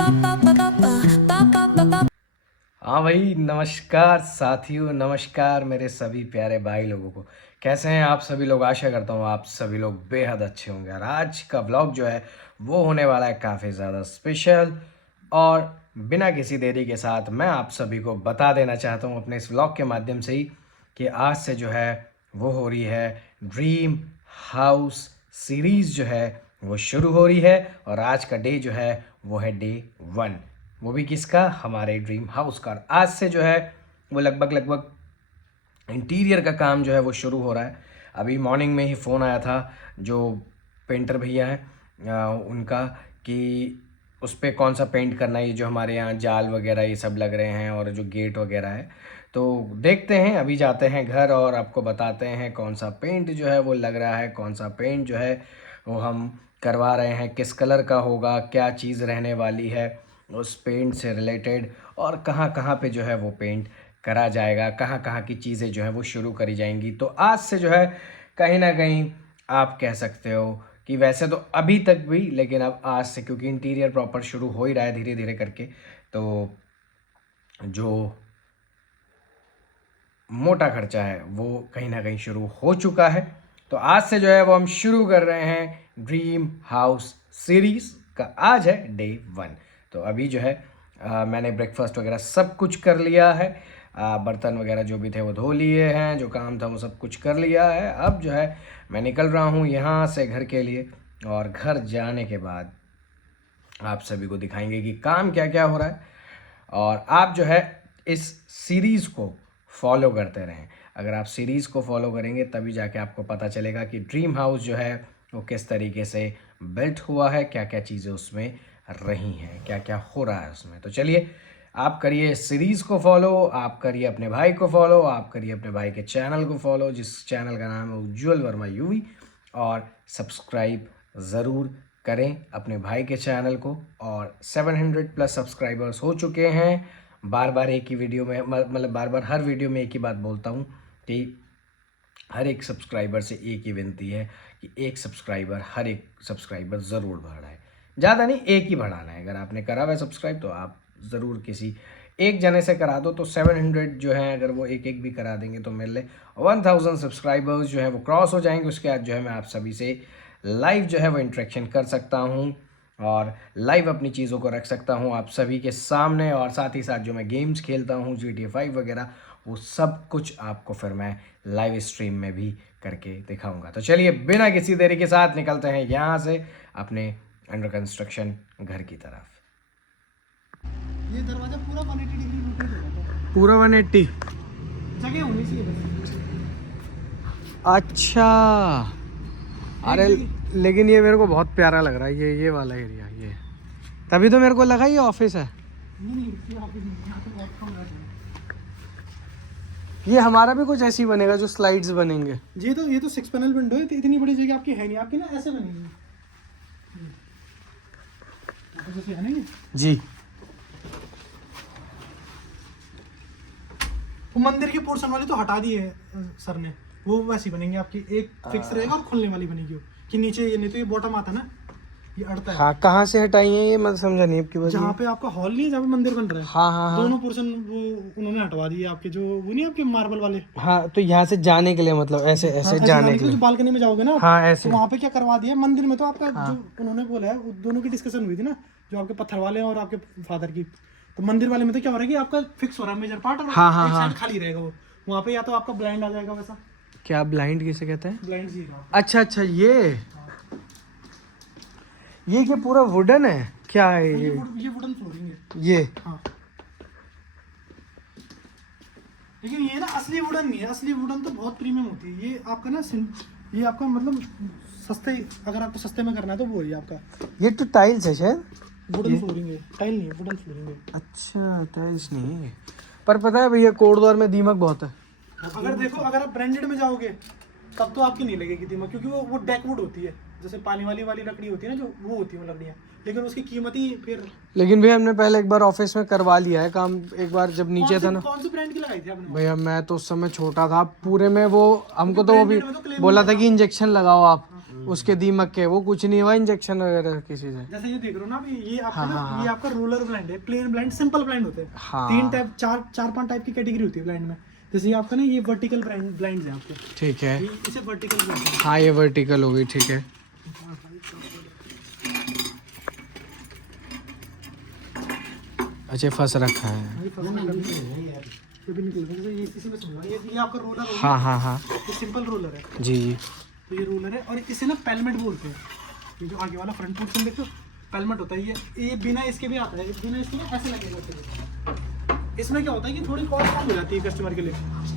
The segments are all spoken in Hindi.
हाँ भाई, नमस्कार साथियों, नमस्कार मेरे सभी प्यारे भाई लोगों को। कैसे हैं आप सभी लोग? आशा करता हूँ आप सभी लोग बेहद अच्छे होंगे। और आज का व्लॉग जो है वो होने वाला है काफ़ी ज़्यादा स्पेशल। और बिना किसी देरी के साथ मैं आप सभी को बता देना चाहता हूँ अपने इस व्लॉग के माध्यम से ही कि आज से जो है वो हो रही है ड्रीम हाउस सीरीज़ जो है वो शुरू हो रही है। और आज का डे जो है वो है डे 1, वो भी किसका? हमारे ड्रीम हाउस का। आज से जो है वो लगभग इंटीरियर का काम जो है वो शुरू हो रहा है। अभी मॉर्निंग में ही फ़ोन आया था जो पेंटर भैया हैं उनका, कि उस पर कौन सा पेंट करना है। ये जो हमारे यहाँ जाल वगैरह ये सब लग रहे हैं और जो गेट वगैरह है, तो देखते हैं। अभी जाते हैं घर और आपको बताते हैं कौन सा पेंट जो है वो लग रहा है, कौन सा पेंट जो है वो हम करवा रहे हैं, किस कलर का होगा, क्या चीज़ रहने वाली है उस पेंट से रिलेटेड, और कहाँ कहाँ पे जो है वो पेंट करा जाएगा, कहाँ कहाँ की चीज़ें जो है वो शुरू करी जाएंगी। तो आज से जो है कहीं ना कहीं आप कह सकते हो कि वैसे तो अभी तक भी, लेकिन अब आज से क्योंकि इंटीरियर प्रॉपर शुरू हो ही रहा है धीरे धीरे करके, तो जो मोटा खर्चा है वो कहीं ना कहीं शुरू हो चुका है। तो आज से जो है वो हम शुरू कर रहे हैं ड्रीम हाउस सीरीज़ का। आज है डे 1। तो अभी जो है मैंने ब्रेकफास्ट वगैरह सब कुछ कर लिया है। बर्तन वगैरह जो भी थे वो धो लिए हैं, जो काम था वो सब कुछ कर लिया है। अब जो है मैं निकल रहा हूँ यहाँ से घर के लिए, और घर जाने के बाद आप सभी को दिखाएंगे कि काम क्या क्या हो रहा है। और आप जो है इस सीरीज़ को फॉलो करते रहें। अगर आप सीरीज़ को फॉलो करेंगे तभी जाके आपको पता चलेगा कि ड्रीम हाउस जो है वो किस तरीके से बिल्ट हुआ है, क्या क्या चीज़ें उसमें रही हैं, क्या क्या हो रहा है उसमें। तो चलिए, आप करिए सीरीज़ को फॉलो, आप करिए अपने भाई को फॉलो, आप करिए अपने भाई के चैनल को फॉलो, जिस चैनल का नाम है उज्ज्वल वर्मा यूवी। और सब्सक्राइब ज़रूर करें अपने भाई के चैनल को। और 700 प्लस सब्सक्राइबर्स हो चुके हैं। बार बार एक ही वीडियो में, मतलब बार बार हर वीडियो में एक ही बात बोलता हूँ कि हर एक सब्सक्राइबर से एक ही विनती है कि एक सब्सक्राइबर, हर एक सब्सक्राइबर ज़रूर बढ़ाए। ज़्यादा नहीं, एक ही बढ़ाना है। अगर आपने करा हुआ है सब्सक्राइब तो आप ज़रूर किसी एक जने से करा दो। तो 700 जो है अगर वो एक एक भी करा देंगे तो मेरे लिए 1000 सब्सक्राइबर्स जो है वो क्रॉस हो जाएंगे। उसके बाद जो है मैं आप सभी से लाइव जो है वो इंटरेक्शन कर सकता हूँ और लाइव अपनी चीज़ों को रख सकता हूँ आप सभी के सामने। और साथ ही साथ जो मैं गेम्स खेलता हूँ GTA 5 वगैरह, वो सब कुछ आपको फिर मैं लाइव स्ट्रीम में भी करके दिखाऊंगा। तो चलिए, बिना किसी देरी के साथ निकलते हैं यहाँ से अपने अंडर कंस्ट्रक्शन घर की तरफ। ये दरवाजा पूरा 180 डिग्री रोटेट होगा, पूरा 180? जगह होनी चाहिए बस। अच्छा, अरे लेकिन ये मेरे को बहुत प्यारा लग रहा है, ये वाला एरिया। ये तभी तो मेरे को लगा ये ऑफिस है। नहीं, ये ऑफिस नहीं, यहाँ पे बहुत कम रहते हैं। ये हमारा भी कुछ ऐसी बनेगा जो स्लाइड्स बनेंगे। ये तो 6 पैनल विंडो है, तो इतनी बड़ी जगह आपकी है नहीं। आपकी ना ऐसे बनेगी, जैसे है ना ये जी। वो मंदिर की पोर्शन वाली तो हटा दी है सर ने, वो वैसी बनेंगी आपकी। एक फिक्स रहेगा और खुलने वाली बनेगी वो, कि नीचे ये, नहीं तो ये बॉटम आता ना, ये अड़ता है। हाँ, कहाँ से हटाई है ये मैं समझा नहीं आपकी बात। जहाँ पे आपका हॉल नहीं है, जहाँ पे मंदिर बन रहा है, हाँ हाँ हाँ दोनों पोर्शन वो उन्होंने हटवा दिए आपके, जो वो नहीं आपके मार्बल वाले। हाँ। तो यहाँ से जाने के लिए, मतलब ऐसे ऐसे हाँ, जाने के जो लिए। बालकनी में जाओगे ना आप, हाँ ऐसे। तो वहाँ पे क्या करवा दिया मंदिर में, तो आपका जो उन्होंने बोला है, वो दोनों की डिस्कशन हुई थी ना, जो आपके पत्थर वाले और आपके फादर की। तो मंदिर वाले में तो क्या हो रहा है कि आपका फिक्स हो रहा है मेजर पार्ट, और हाँ, हाँ, एक हाँ। साइड खाली रहेगा वो। वहाँ पे या तो आपका ब्लाइंड आ जाएगा वैसा। क्या ब्लाइंड किसे कहते हैं? ब्लाइंड सीख रहा अच्छा अच्छा, ये क्या पूरा वुडन है क्या है ये ये? वुडन फ्लोरिंग है। ये हाँ, लेकिन ये ना असली वुडन नहीं है। असली वुडन तो बहुत प्रीमियम होती है। ये आपका ना ये आपका मतलब सस्ते, अगर आपको सस्ते में करना है तो वो है आपका। ये तो टाइल्स है शायद। वुडन फ्लोरिंग है, टाइल नहीं है, वुडन फ्लोरिंग है। अच्छा, टाइल्स नहीं है। पर पता है भैया, कोटद्वार में दीमक बहुत है। अगर देखो, अगर आप ब्रांडेड में जाओगे तब तो आपकी नहीं लगेगी दीमक, क्योंकि वो डेकवुड होती है, जैसे पानी वाली लकड़ी होती है ना, जो वो होती है वो लकड़ियाँ, लेकिन उसकी कीमत ही फिर। लेकिन भैया हमने पहले एक बार ऑफिस में करवा लिया है काम, एक बार जब नीचे था ना। कौन सी ब्रांड की लगाई थी आपने? भैया मैं तो उस समय छोटा था, पूरे में वो हमको तो वो भी ब्रांडेड में तो claim बोला नहीं था है कि इंजेक्शन लगाओ आप। उसके दीमक के वो कुछ नहीं हुआ इंजेक्शन वगैरह किसी से? जैसे ये देख रहे हो ना अभी ये आपका हाँ, ना हाँ, ये आपका रोलर ब्लाइंड है, प्लेन ब्लाइंड, सिंपल ब्लाइंड होते हैं। हाँ। 3 टाइप 4-5 टाइप की कैटेगरी होती है ब्लाइंड में। जैसे ये आपका ना ये वर्टिकल ब्लाइंड है आपके, ठीक है। ये इसे वर्टिकल ब्लाइंड है। हाँ ये वर्टिकल हो गई, ठीक है। अच्छा फंस रखा है। ये फसल का ये भी निकल गया। जैसे ये इसी में समझो ये आपका रोलर हो हाँ हाँ हाँ गया, ये सिंपल रोलर है। जी जी। तो ये रोलर है और इसे ना पेलमेट बोलते हैं। ये जो आगे वाला फ्रंट पोर्शन देखो पेलमेट होता है। ये बिना इसके भी आता है, बिना इसके ना ऐसे लगेगा। इसमें क्या होता है कि थोड़ी कॉस्ट कम हो जाती है कस्टमर के लिए।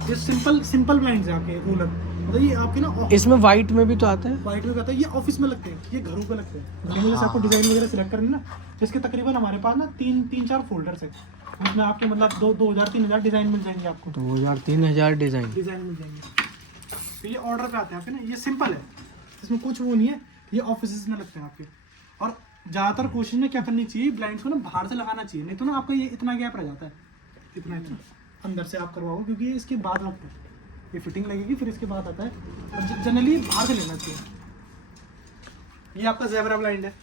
ये सिंपल ब्लाइंड्स है आपके रोलर, मतलब ये आपके ना इसमें वाइट में भी तो आता है? वाइट में आता है। ये ऑफिस में लगते हैं, ये घरों पे लगते हैं। घरों में जैसे आपको डिजाइन वगैरह सिलेक्ट करनी ना, तो इसके तकरीबन हमारे पास ना 3-4 फोल्डर्स है। उसमें आपके मतलब 2,000-3,000 डिजाइन मिल जाएंगे आपको। 2,000-3,000 डिजाइन मिल जाएंगे। तो ये ऑर्डर पे आते हैं आपके ना, ये सिंपल है, इसमें कुछ वो नहीं है। ये ऑफिस में लगते हैं आपके। और ज़्यादातर कोशिश में क्या करनी चाहिए, ब्लाइंड्स को ना बाहर से लगाना चाहिए, नहीं तो ना आपका ये इतना गैप रह जाता है, इतना अंदर से आप करवाओ, क्योंकि ये इसके बाद लगता है। ये फिटिंग लगेगी फिर इसके बाद आता है, और जनरली बाहर से लेना चाहिए। ये आपका ज़ेब्रा ब्लाइंड है।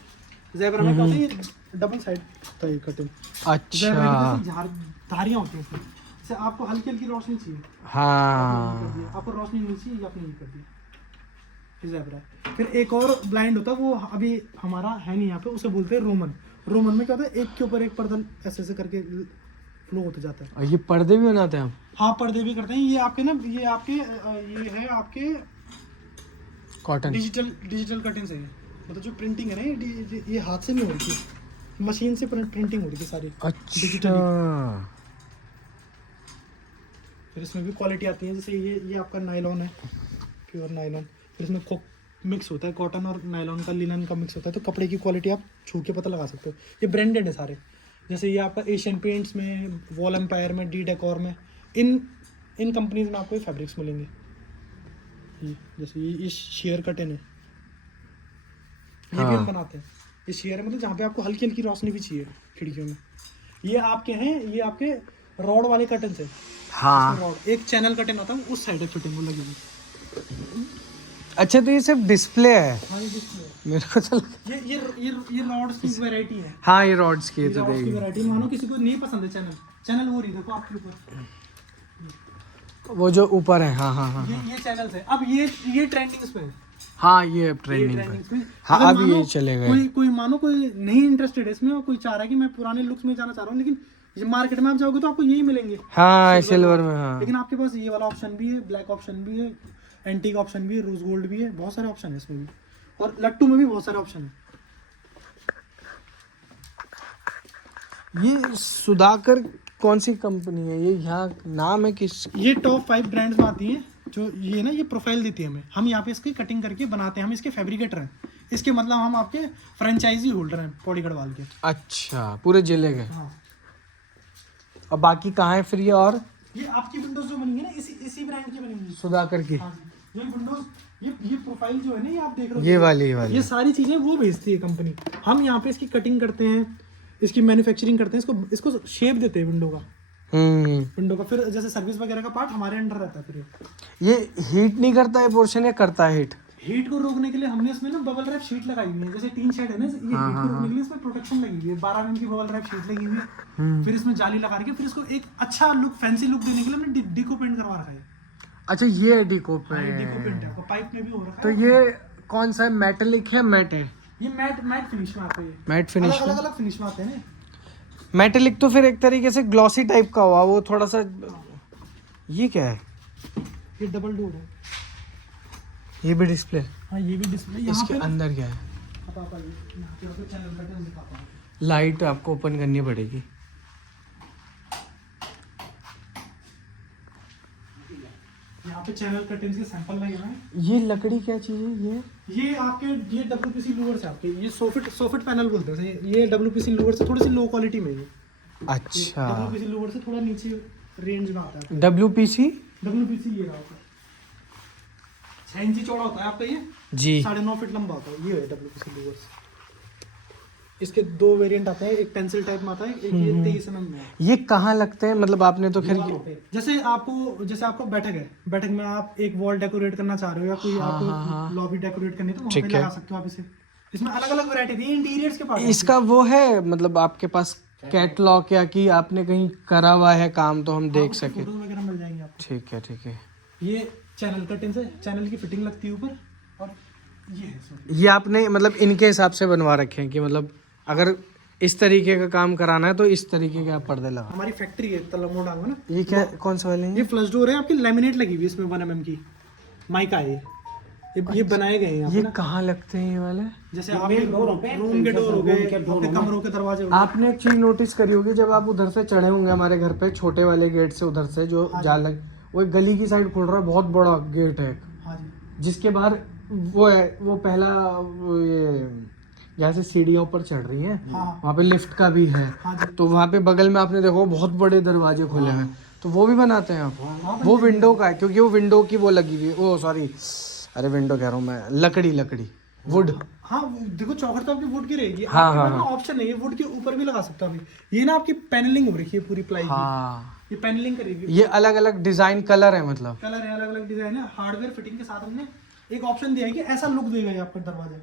ज़ेब्रा में क्या होता है, ये डबल साइड होता है कटिंग। अच्छा धारियाँ होती हैं इसमें, जैसे आपको हल्की हल्की रोशनी चाहिए, हाँ। आपको रोशनी नहीं चाहिए, आपने ये कर दिया, ये ज़ेब्रा है। फिर एक और ब्लाइंड होता है, वो अभी हमारा है नहीं यहाँ पे, उसे बोलते हैं रोमन। रोमन में क्या होता है, एक के ऊपर एक पर्दा ऐसे ऐसे करके फ्लो होते जाता है। और ये पर्दे भी बनाते हैं हम? हाँ पर्दे भी करते हैं। ये आपके ना ये है आपके कॉटन डिजिटल कर्टेन्स है ये। मतलब जो प्रिंटिंग है ना, ये हाथ से नहीं हो रही, मशीन से प्रिंटिंग हो रही है सारी। अच्छा। फिर इसमें भी क्वालिटी आती है, जैसे ये आपका नायलॉन है, प्योर नायलॉन। फिर इसमें मिक्स होता है, कॉटन और नायलॉन का, लिनन का मिक्स होता है, तो कपड़े की क्वालिटी आप छू के पता लगा सकते हो। ये ब्रांडेड है सारे। जैसे ये आपका एशियन पेंट्स में, वॉल एम्पायर में, डी डेकोर में, इन कंपनीज में आपको ये फैब्रिक्स मिलेंगे। ये जैसे ये शेयर कर्टेन है, ये भी हम बनाते हैं। ये शेयर है, मतलब जहाँ पे आपको हल्की हल्की रोशनी भी चाहिए खिड़कियों में। ये आपके हैं, ये आपके रॉड वाले कर्टन है। हाँ। रॉड एक चैनल कर्टन होता है, उस साइड है फिटिंग वो लगी हुई। अच्छा तो ये सिर्फ डिस्प्ले है? हाँ ये डिस्प्ले है। मेरे को तो लगा ये रॉड्स की वैरायटी है। हाँ ये रॉड्स की ये तो रॉड्स की देगी। वैरायटी, मानो किसी को नहीं पसंद है चैनल वो रही देखो आपके ऊपर, वो जो ऊपर है, हाँ हाँ हाँ ये चैनल्स है। अब ये ट्रेंडिंग्स पे है। हाँ ये ट्रेंडिंग पे। हाँ अगर अब मानो ये चले गए। कोई नहीं इंटरेस्टेड है इसमें, और कोई चाह रहा है कि मैं पुराने लुक्स में जाना चाह रहा हूँ, लेकिन ये मार्केट में आप जाओगे तो आपको यही मिलेंगे। हाँ सिल्वर में, हाँ। लेकिन आपके पास ये वाला ऑप्शन भी है, ब्लैक ऑप्शन भी है, एंटीक ऑप्शन भी है, रोज गोल्ड भी है, बहुत सारे ऑप्शन है इसमें भी, और लट्टू में भी बहुत सारे ऑप्शन है। ये सुधाकर कौन सी कंपनी है ये, यहाँ नाम है किस? ये टॉप 5 ब्रांड्स में आती हैं, जो ये ना ये प्रोफाइल देती है हमें। हम यहाँ पे इसकी कटिंग करके बनाते हैं, हम इसके फैब्रिकेटर हैं। इसके मतलब हम आपके फ्रेंचाइजी होल्डर हैं पौड़ी गढ़वाल के। अच्छा पूरे जिले के? हाँ। और बाकी कहाँ है फिर ये? और ये आपकी विंडोज जो बनी है ना, इसी ब्रांड की बनी हुई है। सुधाकर की? हाँ जी। ये विंडोज ये प्रोफाइल जो है ना, ये आप देख रहे हो, ये वाली ये सारी चीजें वो भेजती है कंपनी। हम यहाँ पे इसकी कटिंग करते हैं, इसकी मैन्युफैक्चरिंग करते हैं, इसको शेप देते हैं विंडो का। विंडो का फिर जैसे सर्विस वगैरह का पार्ट हमारे अंडर रहता है। फिर ये हीट नहीं करता है पोर्शन, या करता है हीट? हीट को रोकने के लिए हमने इसमें ना बबल रैप शीट लगाई हुई है। जैसे टीन शेड है ना, ये हीट को रोकने के लिए इसमें प्रोटेक्शन लगी हुई है। 12 mm की बबल रैप शीट लगी हुई है। फिर इसमें जाली लगा के फिर इसको एक अच्छा लुक, फैंसी लुक देने के लिए हमने डिको पेंट करवा रखा है। अच्छा ये डिको पेंट? डिको पेंट है, आपको पाइप में भी हो रखा है। तो ये कौन सा है, मेटेलिक है मैट है? ये मैट फिनिश में आता है। मैट फिनिश में? अलग फिनिश में आते हैं ना। मेटेलिक तो फिर एक तरीके से ग्लॉसी टाइप का हुआ, वो थोड़ा सा। ये क्या है? ये डबल डोर है। ये भी डिस्प्ले? हाँ ये भी डिस्प्ले। यहाँ इसके पे अंदर क्या है? यहाँ पे आपको चैनल कर्टन दिखाता हूँ। लाइट आपको ओपन करनी पड़ेगी। यहाँ पे चैनल कर्टन के सैंपल लगे हुए हैं। ये लकड़ी क्या चीज है ये आपके ये WPC लूवर्स है आपके, ये सोफिट पैनल बोलते हैं। ये WPC लूवर से थोड़ी सी लो क्वालिटी में है। अच्छा WPC लूवर से थोड़ा नीचे रेंज में आता है। WPC ये रहा आपका 6 इंची चौड़ा होता है आपका, ये जी 9.5 फीट लंबा होता है। ये है WPC लूवर्स। इसके 2 वेरिएंट आते हैं, एक पेंसिल टाइप में आता है, एक ये 23 mm में है। ये कहाँ लगते हैं, मतलब आपने तो खैर जैसे आपको बैठक है, बैठक में आप एक वॉल डेकोरेट करना चाह रहे हो या कोई आपको लॉबी डेकोरेट करनी है तो वहाँ पे लगा सकते हो आप इसे। इसमें अलग अलग वैरायटी थी, इंटीरियर्स के पार्ट। इसका वो है मतलब आपके पास कैटलॉग या कि आपने कहीं करा हुआ है काम तो हम देख सके? फोटो वगैरह मिल जाएंगे आपको। ठीक है ठीक है। ये चैनल कर्टेन से चैनल की फिटिंग लगती है ऊपर, और ये है सॉरी, ये आपने मतलब इनके हिसाब से बनवा रखे हैं कि मतलब अगर इस तरीके का काम कराना है तो इस तरीके के आप पर्दे लगा। हमारी फैक्ट्री है तलमो डांग में ना। ये क्या कौन सा वाले हैं? ये फ्लश डोर है, आपकी लेमिनेट लगी हुई है इसमें 1 mm की माइका है ये बनाए गए हैं यहाँ पे ये ना। कहाँ लगते हैं ये वाले? जैसे आप रूम के डोर हो गए, अपने कमरों के दरवाजे हो गए। आपने एक चीज नोटिस करी होगी, जब आप उधर से चढ़े होंगे हमारे घर पे छोटे वाले गेट से, उधर से जो जाल लग, वो एक गली की साइड खुल रहा है, बहुत बड़ा गेट है हाँ जी, जिसके बाहर वो है, वो पहला वो ये जहाँ से सीढ़ियाँ ऊपर चढ़ रही हैं हाँ वहाँ पे लिफ्ट का भी है, हाँ जी। तो वहाँ पे बगल में आपने देखो बहुत बड़े दरवाजे खुले हैं, तो वो भी बनाते हैं आप? वो विंडो का है क्योंकि वो विंडो की वो लगी हुई है, ओ सॉरी अरे विंडो कह रहा हूँ मैं, लकड़ी वुड। हाँ देखो चौखट तो आपकी वुड की रहेगी। हाँ, आपके हाँ, पास ना ऑप्शन है, ये वुड के ऊपर भी लगा सकते हो अभी। ये ना आपकी पैनलिंग हो रखी है पूरी प्लाई की, हाँ ये पैनलिंग करेगी। ये अलग अलग डिजाइन कलर है मतलब? कलर है, अलग अलग डिजाइन है। हार्डवेयर फिटिंग के साथ हमने एक ऑप्शन दिया है कि ऐसा लुक देगा ये आपका दरवाजा।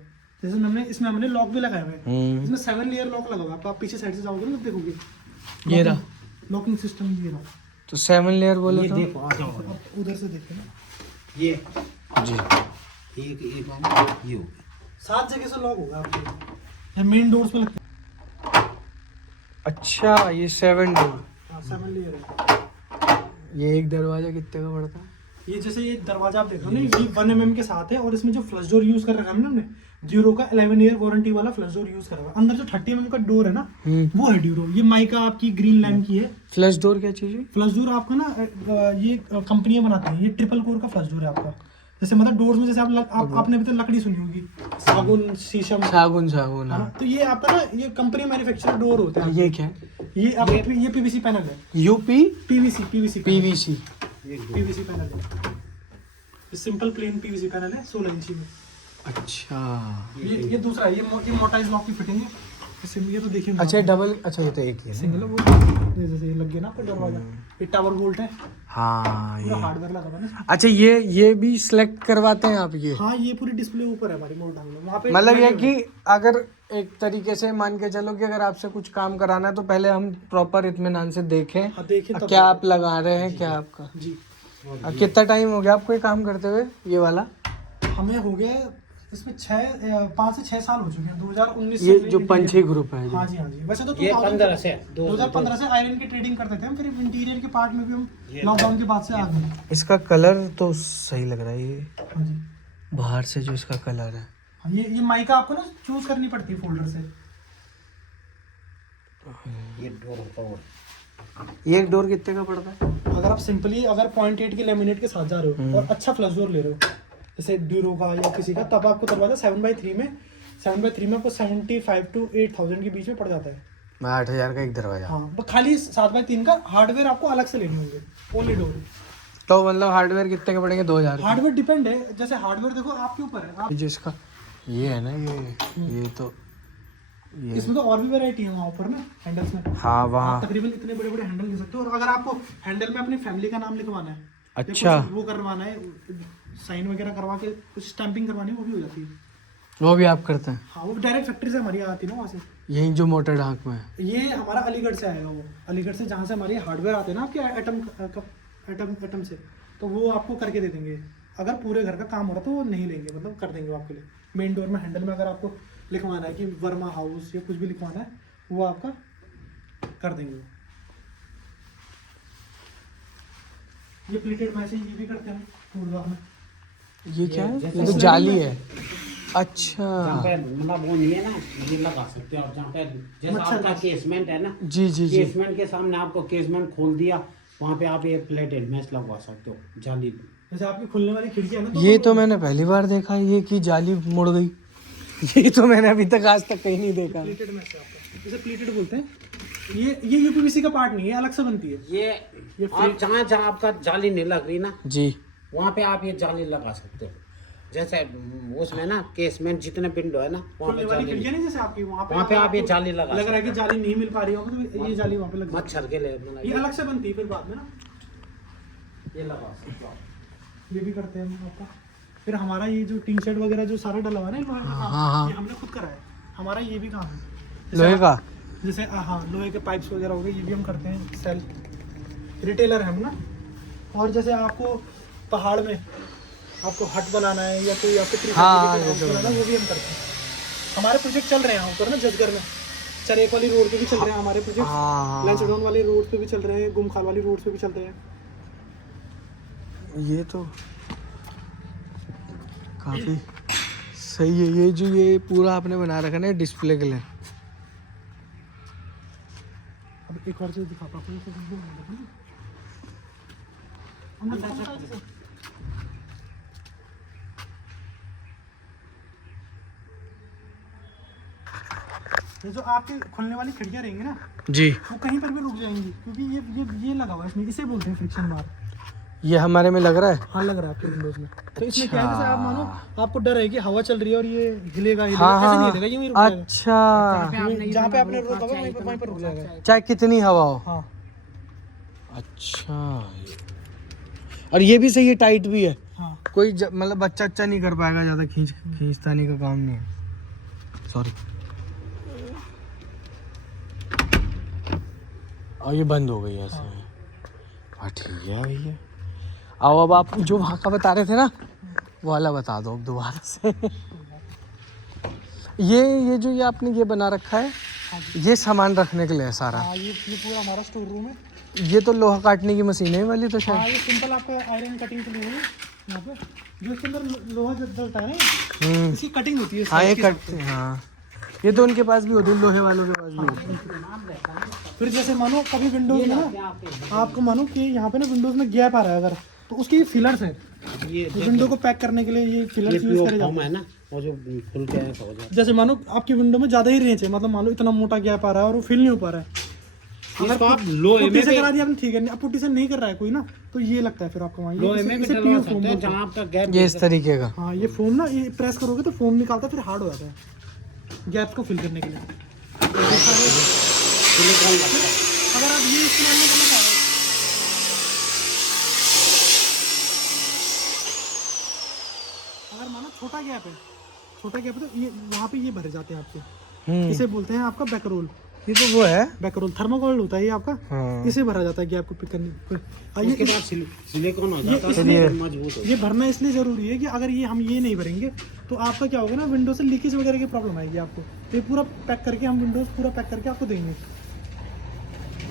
जैसे हमने लॉक भी लगाए हुए हैं, इसमें 7 लेयर लॉक लगा हुआ है। आप पीछे साइड से जाओगे ना तो देखोगे ये रहा लॉकिंग सिस्टम, ये रहा। तो 7 लेयर बोले तो देखो आ जाओ आप उधर से देखिए ना, ये जी एक ये हो 7 जगह से लॉक होगा आपके। ये मेन डोर्स पे लगता है। अच्छा ये 7 डोर, हाँ 7 लेयर है। ये एक दरवाजा कितने का पड़ता है? ये जैसे ये दरवाजा आप देख रहे हो ना, ये 1 mm के साथ है, और इसमें जो फ्लश डोर यूज कर रखा है हमने ड्यूरो का 11 ईयर वारंटी वाला फ्लश डोर यूज कर रखा है। अंदर जो 30 mm का डोर है ना वो है ड्यूरो। ये माइका आपकी ग्रीन लैम्प की है। फ्लश डोर क्या चीज है? फ्लश डोर आपका ना ये कंपनियां बनाती हैं, ये ट्रिपल कोर का फ्लश डोर है आपका। जैसे मतलब डोर्स में जैसे आपने अभी तक लकड़ी सुनी होगी, सागुन शीशम, सागुन है ना, तो ये आपका ना ये कंपनी मैन्युफैक्चर डोर होता है। ये क्या है? ये आपका ये पीवीसी पैनल है, यूपी पीवीसी पीवीसी पैनल है। ये सिंपल प्लेन पीवीसी पैनल है 16 इंची में। अच्छा ये दूसरा है, ये मोटाइज लॉक की फिटिंग है। ये तो देखिए अच्छा डबल, अच्छा ये तो एक ही है ना? सिंगल है वो, ये जैसे ये लग गया ना आपका दरवाजा, ये टावर बोल्ट है, हाँ पूरा ये हार्डवेयर लगा हुआ है ना। अच्छा ये भी सिलेक्ट करवाते हैं आप ये? हाँ ये पूरी डिस्प्ले ऊपर है हमारी मोल्ड में, वहाँ पे मतलब ये कि अगर एक तरीके से मान के चलो कि अगर आपसे कुछ काम कराना है तो पहले हम प्रॉपर इत्मीनान से देखें हाँ, देखें तब क्या आप लगा रहे हैं, क्या आपका जी। कितना टाइम हो गया आपको ये काम करते हुए ये वाला? हमें हो गया इसमें 5 से 6 साल हो चुके हैं। 2019 ये से जो पंछी ग्रुप है हाँ जी हाँ जी। वैसे तो ये 15 से 2015 से आयरन की ट्रेडिंग करते थे हम, फिर इंटीरियर के पार्ट में भी हम लॉकडाउन के बाद से आ गए। इसका कलर तो सही लग रहा है ये हाँ जी बाहर से जो इसका कलर है। हाँ, ये माइका आपको ना चूज करनी पड़ती है फोल्डर से। ये डोर होता है ये एक डोर कितने का पड़ता है? अगर आप सिंपली अगर 0.8 के लेमिनेट के साथ जा रहे हो और अच्छा फ्लश डोर ले रहे हो जैसे ड्यूरो का या किसी का, तब आपको दरवाजा 7x3 में आपको 75 to 8,000 के बीच में पड़ जाता है। 8,000 का एक दरवाजा? हाँ खाली 7x3 का हार्डवेयर आपको अलग से लेने होंगे, ओनली डोर। तो मतलब हार्डवेयर कितने के पड़ेंगे? 2,000? हार्डवेयर डिपेंड है, जैसे हार्डवेयर देखो आपके ऊपर है आप, जिसका ये है ना ये तो ये इसमें तो और भी वैरायटी है वहाँ ऊपर ना हैंडल्स में। हाँ वहाँ आप तकरीबन इतने बड़े बड़े हैंडल ले सकते हो। और अगर आपको हैंडल में अपनी फैमिली का नाम लिखवाना है, या अच्छा कुछ वो करवाना है, साइन वगैरह करवा के कुछ स्टैंपिंग करवानी है, वो भी हो जाती है। वो भी आप करते हैं? हाँ वो डायरेक्ट फैक्ट्री से हमारी आती है ना वहाँ से। यही जो मोटर ढाक में है ये हमारा अलीगढ़ से आएगा, वो अलीगढ़ से जहाँ से हमारी हार्डवेयर आते हैं ना आपके एटम से, तो वो आपको करके दे देंगे। अगर पूरे घर का काम हो रहा तो वो नहीं लेंगे, मतलब कर देंगे वो आपके लिए। मेन डोर में हैंडल में अगर आपको लिखवाना है कि वर्मा हाउस या कुछ भी लिखवाना है, वो आपका कर देंगे वो। ये प्लेटेड मैसेज ये भी करते हैं पूर्वा में। ये क्या है? ये तो जाली है। अच्छा जहाँ पे मतलब वो नहीं है ना, ये लगा सकते हो आप। जहाँ पे जैसा आपका केसमेंट है ना, जी जी जी केसमेंट के सामने आपको केसमेंट खोल दिया, वहाँ पे आप ये प्लेटेड मैच लगवा सकते हो जाली। जैसे आपकी खुलने वाली खिड़की है ना, ये तो मैंने पहली बार देखा ये कि जाली मुड़ गई। ये तो मैंने अभी तक आज तक कहीं नहीं देखा। प्लेटेड मैच है आपका, इसे प्लेटेड बोलते हैं। ये यूपीवीसी का पार्ट नहीं है, अलग से बनती है। ये आप जहाँ आपका जाली नहीं लग रही ना जी, वहाँ पे आप ये जाली लगा सकते हो। जैसे उसमें ना केसमेंट जितने विंडो है ना वहाँ खुलने पे वाली जाली खिड़कियाँ नहीं जैसे आपकी वहाँ वहाँ पे आप ये आपको जाली लगा लग रहा है कि जाली नहीं मिल पा रही होगी तो ये जाली वहाँ पे लग मच्छर के लिए ये बनाई अलग से बनती है फिर बाद में ना, ये लगा सकते हो आप। ये भी करते हैं हम आपका। फिर हमारा ये जो टी शर्ट वगैरह जो सारा डला हुआ है ना लोहे का काम, हाँ। ये हमने खुद करा है। हमारा ये भी काम है लोहे का। जैसे हाँ लोहे के पाइप्स वगैरह हो गए, ये भी हम करते हैं। सेल रिटेलर है हम ना। और जैसे आपको पहाड़ में आपको हट बनाना है या कोई आपको हाँ, वो भी हम करते हैं। हमारे प्रोजेक्ट चल रहे हैं ऊपर ना जजगर में, चरेक वाली रोड पे भी चल रहे हैं हमारे प्रोजेक्ट, हाँ। लंचडाउन वाली रोड पे भी चल रहे हैं, गुमखाल वाली रोड पे भी चल रहे हैं। ये तो काफी सही है। ये जो ये पूरा आपने बना रखा है ना डिस्प्ले के लिए। अब एक और चीज दिखाता हूँ। ये जो आपकी खुलने वाली खिड़कियाँ रहेंगी ना, जी, वो कहीं पर भी रुक जाएंगी क्योंकि ये लगा हुआ है इसमें, इसे बोलते हैं फ्रिक्शन बार। ये हमारे में लग रहा है। हाँ लग रहा है आपके विंडोज में। तो इसमें क्या है, जैसे आप मानो आपको डर है कि हवा चल रही है और ये हिलेगा हाँ ऐसे हाँ नहीं हाँ। हिलेगा, ये वहीं रुक जाएगा। अच्छा, जहाँ पे आपने रोका हुआ वहीं पर रुक जाएगा। चाहे कितनी हवा हो। हाँ अच्छा, और ये भी सही है, टाइट भी है। हाँ कोई मतलब बच्चा अच्छा नहीं कर पाएगा, ज्यादा खींचतानी का काम नहीं है। सॉरी। और ये बंद हो गई है ऐसे। हाँ ठीक है भैया। आओ अब आप जो वहाँ का बता रहे थे ना वो वाला बता दो अब दोबारा से। ये जो ये आपने ये बना रखा है, ये सामान रखने के लिए है सारा। हाँ ये पूरा हमारा स्टोर रूम है। ये तो लोहा काटने की मशीन है वाली तो हाँ शायद। ये सिंपल आपका आयरन कटिंग के लिए है यहाँ पे, जो इसके अंदर लोहा डलता है ना, इसकी कटिंग होती है। हाँ ये size के हिसाब कटते हैं। हाँ ये तो उनके पास भी होती है, लोहे वालों के पास भी होती है। से। फिर जैसे मानो कभी विंडोज में ना आपको मानो कि यहाँ पे ना विंडोज में गैप आ रहा है अगर, तो उसके ये फिलर्स है। ये विंडो को पैक करने के लिए ये फिलर्स यूज करे जाते हैं। है ना वो जो खुल के ऐसा हो जाए। जैसे मानो आपकी विंडो में ज्यादा ही रेंज है, मतलब मान लो इतना मोटा गैप आ रहा है और वो फिल नहीं हो पा रहा है। इसको आप लो पुट्टी से करा दिया आपने, ठीक है। अब पुट्टी से नहीं कर रहा है कोई ना, तो ये लगता है फिर आपको वहाँ लो में भी इसे डलवा PU सकते फोम हैं बोलते हैं। जहाँ आपका गैप ये इस तरीके का। हाँ ये फोम ना, ये प्रेस करोगे तो फोम निकालता है, फिर हार्ड हो जाता है गैप को फिल करने के लिए। सिलिकॉन लगता है। अगर आप ये इस्तेमाल नहीं करना चाह रहे हो, अगर मानो छोटा गैप है तो ये वहाँ पे ये भरे जाते हैं आपके, इसे बोलते हैं आपका बैकरोल। ये तो वो है। बैकरोल थर्मोकोल होता है ये आपका। हाँ। इसे भरा जाता है गैप को पिक करने के। उसके बाद सिलिकॉन हो जाता है, इसलिए मजबूत हो ये भरना इसलिए जरूरी है कि अगर ये हम ये नहीं भरेंगे तो आपका क्या होगा ना, विंडो से लीकेज वगैरह की प्रॉब्लम आएगी आपको। तो ये पूरा पैक करके हम विंडोज पूरा पैक करके आपको देंगे।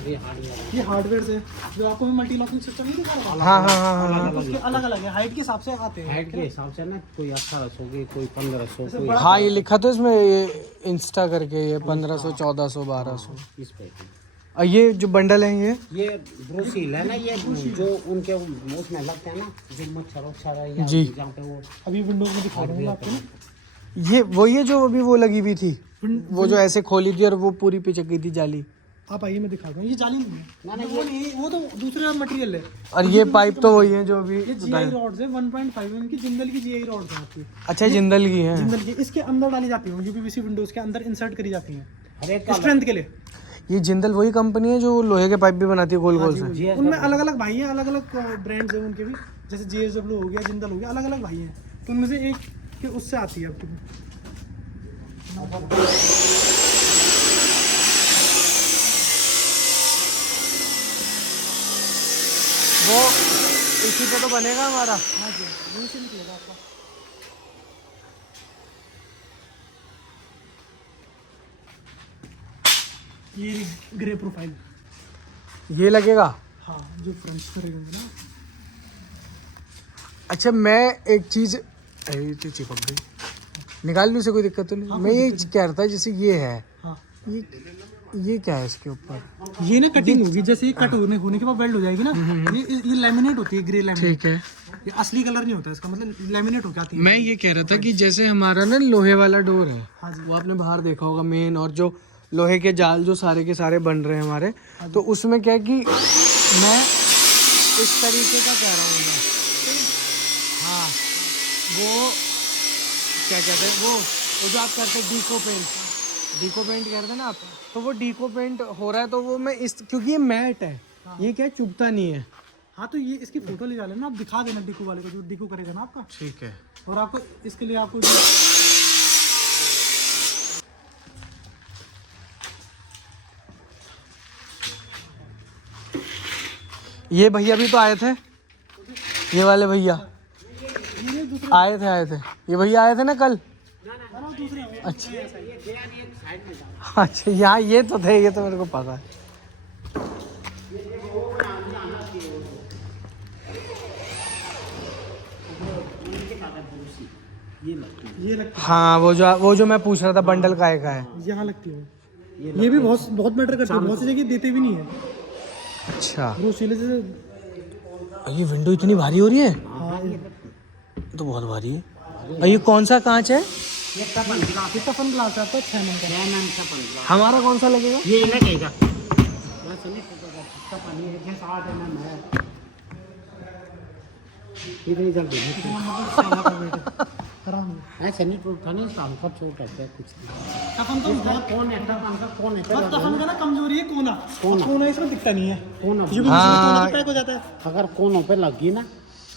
ये हार्डवेयर से जो आपको मल्टी लॉकिंग सिस्टम नहीं दिखा रहा, हाँ हाँ हाँ हाँ। उसके अलग अलग है, हाइट के हिसाब से आते हैं। हाइट के हिसाब से ना कोई 1800 की, कोई 1500, कोई हाँ ये लिखा तो इसमें ये इंस्टा करके ये 1500, 1400, 1200। इस पे। और ये जो बंडल है ये ब्रोसील है ना, ये जो उनके उसमें लगते हैं ना, जो मच्छर वच्छर है या जी। जहाँ पे वो अभी विंडोज में दिखा दूंगा आपको ना। ये वही है जो अभी वो लगी हुई थी, वो जो ऐसे खोली थी और वो पूरी पिचक गई थी जाली। आप आइए मैं दिखा दूँ। ये जाली नहीं है, वो नहीं, वो तो दूसरा मटेरियल है। और ये पाइप तो वही है जो अभी ये GI रॉड्स है 1.5 mm की, जिंदल की GI रॉड्स है आपकी। अच्छा जिंदल की है। जिंदल की इसके अंदर डाली जाती है, यूपीवीसी विंडोज के अंदर इंसर्ट करी जाती हैं हर एक का स्ट्रेंथ के लिए। ये जिंदल वही कंपनी है जो लोहे के पाइप भी बनाती है गोल गोल से। उनमें अलग अलग भाई हैं, अलग अलग ब्रांड्स हैं उनके भी, जैसे JSW हो गया, जिंदल हो गया, अलग अलग भाई हैं। तो उनमें से एक के उससे आती है आपकी। वो इसी पे तो बनेगा हमारा। हाँ जी यहीं से निकलेगा आपका। ये ग्रे प्रोफाइल, ये लगेगा। हाँ जो फ्रंट करेंगे ना। अच्छा मैं एक चीज तो चिपक गई, निकाल लूँ, से कोई दिक्कत तो नहीं। हाँ, मैं ये कह रहा था जैसे ये है, हाँ ये क्या है इसके ऊपर? ये ना कटिंग होगी, जैसे ये कट होने के बाद वेल्ड हो जाएगी ना, ये लैमिनेट होती है, ग्रे लैमिनेट। ठीक है। ये असली कलर नहीं होता इसका, मतलब लैमिनेट हो जाती है। मैं ये कह रहा था कि जैसे हमारा ना लोहे वाला डोर है, हाँ जी। वो आपने बाहर देखा होगा मेन, और जो लोहे के जाल जो सारे के सारे बन रहे हैं हमारे, तो उसमें क्या है कि मैं इस तरीके का कह रहा हूँ मैं। हाँ वो क्या कहते हैं वो जो आप करते हैं डीको पेंट करते हैं ना आप, तो वो डीको पेंट हो रहा है तो वो मैं इस क्योंकि ये मैट है, ये क्या चुभता नहीं है। हाँ तो ये इसकी फोटो ले जा लेना, आप दिखा देना डिको वाले को जो डिको करेगा ना आपका। ठीक है। और आपको इसके लिए आपको ये भैया भी तो आए थे, ये वाले भैया आए थे, ये भैया आए थे ना कल। अच्छा अच्छा, यहाँ ये तो थे, ये तो मेरे को पता है। ये लगती हाँ वो जो मैं पूछ रहा था बंडल का है है, यहाँ लगती है। ये भी बहुत मैटर करती है, बहुत सी जगह देते भी नहीं है। अच्छा, वो सिले से ये विंडो इतनी भारी हो रही है। हाँ ये तो बहुत भारी है। और ये कौन सा कांच है? ये टफन ग्लास आता है 6 mm का। हमारा कौन सा लगेगा? ये लगेगा वैसे नहीं टफन, ये जैसा 8 mm है इतनी जल्दी ऐसे नहीं टूटता, नहीं काम का छोटा है कुछ टफन तो बहुत कौन है टफन का कौन है टफन का ना कमजोरी है कोना इसमें दिखता नहीं है। कौन ये भी कोना तो पैक हो जाता है, अगर कोनों पे लगी ना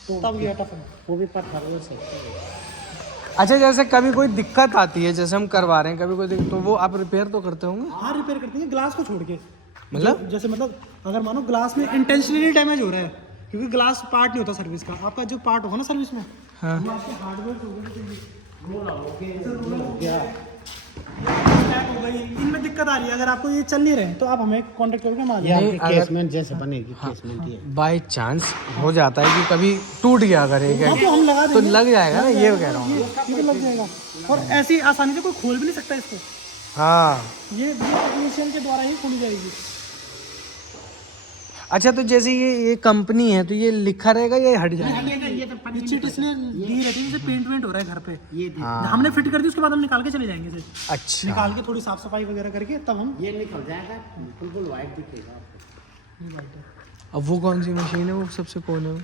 तो तब ये टफन। वो भी पत्थर हो सकता है। अच्छा, जैसे कभी कोई दिक्कत आती है, जैसे हम करवा रहे हैं कभी कोई दिक्कत, तो वो आप रिपेयर तो करते होंगे? हाँ रिपेयर करते हैं ग्लास को छोड़ के। मतलब जैसे अगर मानो ग्लास में इंटेंशनली डैमेज हो रहा है, क्योंकि ग्लास पार्ट नहीं होता सर्विस का, आपका जो पार्ट होगा ना सर्विस में, हाँ। वो आपके हार्डवेयर हो गई, इनमें दिक्कत आ रही है, अगर आपको ये चल नहीं रहे तो आप हमें कांटेक्ट करके हम आ ये जाएंगे। आपकी केसमेंट जैसे बनेगी केसमेंट ये बाय चांस हो जाता है कि कभी टूट गया अगर एक हाँ, तो हम लगा तो देंगे, लग जाएगा ना, ये कह रहा हूँ। ये तो लग जाएगा। और ऐसी आसानी से कोई खोल भी नहीं सकता इसको, हाँ। ये टेक्नीशियन के द्वारा ही खोली जाएगी। अच्छा, तो जैसे ये कंपनी है तो ये लिखा रहेगा या ये हट जाएगा? ये तो ये चिट इसलिए दी रहती है, जैसे पेंट हो रहा है घर पे, ये हमने फिट कर दी, उसके बाद हम निकाल के चले जाएंगे इसे। अच्छा, निकाल के थोड़ी साफ सफाई वगैरह करके तब हम ये निकल जाएगा, बिल्कुल वाइट दिखेगा आपको। अब वो कौन सी मशीन है वो सबसे कोने में?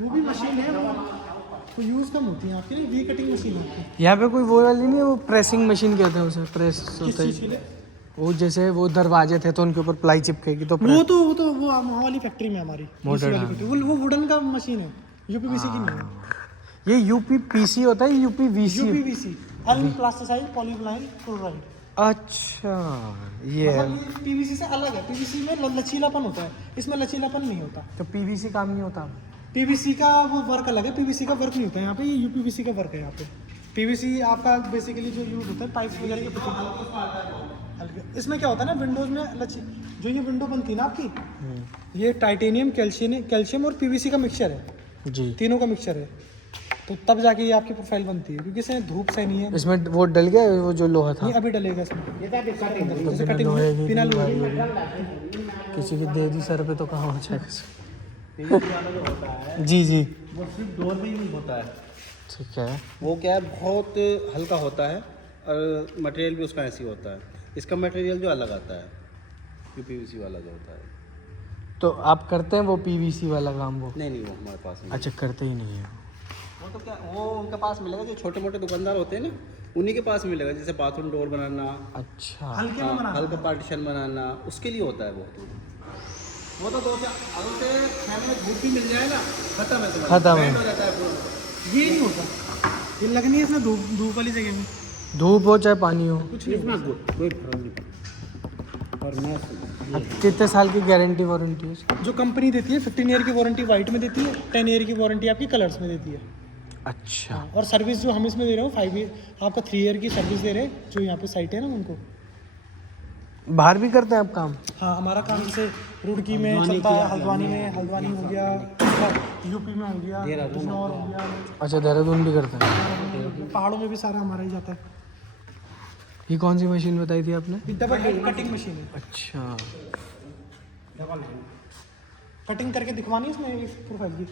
वो भी मशीन है, वो यूज़ कम होती है आपके लिए, वी कटिंग मशीन होती है। यहाँ पे कोई वो वाली नहीं है, वो प्रेसिंग मशीन कहते हैं उसे, प्रेस किस होता चीज़ के है लिए? वो, जैसे वो दरवाजे थे तो उनके ऊपर प्लाई चिपकेगी तो वो वहाँ वाली फैक्ट्री में हमारी मोटर वाली फैक्ट्री, वो वुडन का मशीन है, यूपीवीसी की नहीं है। ये यूपीपीसी होता है, UPVC? UPVC unplasticized polyvinyl chloride. अच्छा, ये है। मतलब ये पीवीसी से अलग है, पीवीसी में लचीलापन होता है, इसमें लचीलापन नहीं होता। तो पीवीसी काम नहीं होता? पीवीसी का वो वर्क अलग है, पीवीसी का वर्क नहीं होता है यहाँ पे, ये यूपीवीसी का वर्क है यहाँ पे। पीवीसी आपका बेसिकली जो यूज होता है पाइप्स वगैरह के फिटिंग। इसमें क्या होता है ना, विंडोज में जो ये विंडो बनती है ना आपकी, ये टाइटेनियम कैल्शियम और पीवीसी का मिक्सचर है जी, तीनों का मिक्सचर है, तो तब जाके ये आपकी प्रोफाइल बनती है, क्योंकि इसमें धूप से नहीं है। इसमें वो डल गया वो जो लोहा था? नहीं अभी डलेगा इसमें, तो जैसे बिना कटिंग लोहे की बिना लोहे बीमारी होगी। किसी की दे दी सर पे तो कहाँ हो जाएगा? जी जी, वो सिर्फ डोर में यूज होता है। ठीक है। वो क्या है, बहुत हल्का होता है और मटेरियल भी उसका ऐसी होता है। इसका मटेरियल जो अलग आता है, यूपीवीसी वाला जो होता है। तो आप करते हैं वो पीवीसी वाला काम? वो नहीं वो हमारे पास नहीं। अच्छा, करते ही नहीं है। वो तो क्या, वो उनके पास मिलेगा, जो छोटे मोटे दुकानदार होते हैं ना, उन्हीं के पास मिलेगा। जैसे बाथरूम डोर बनाना, अच्छा, हल्के में बना। हल्का पार्टीशन बनाना, उसके लिए होता है वो तो 2 से अगर से फैन में धूप भी मिल जाए ना, खत्म है, तुम्हारा खत्म है। बैंड हो जाता है पूरा। ये नहीं होता, ये लगनी है इसमें धूप वाली जगह में, धूप हो चाहे पानी हो। कुछ नहीं इसमें कोई फर्क नहीं पड़ता। और मैं कितने साल की गारंटी वारंटी है इसकी? जो कंपनी देती है 15 ईयर की वारंटी वाइट में देती है, 10 ईयर की वारंटी आपकी कलर्स में देती है। अच्छा, और सर्विस जो हम इसमें दे रहे हो 5 ईयर आपका 3 ईयर की सर्विस दे रहे हैं, जो यहाँ पे साइट है ना उनको। बाहर भी करते हैं आप काम? हाँ हमारा काम जैसे रुड़की में चलता है, हल्द्वानी हो गया, यूपी में हो गया, बिजनौर हो गया, अच्छा, देहरादून भी करते हैं? पहाड़ों में भी सारा हमारा ही जाता है। ये कौन सी मशीन बताई थी आपने? ये डबल हेड कटिंग मशीन है, अच्छा, कटिंग करके दिखवानी है इसमें इस प्रोफाइल की।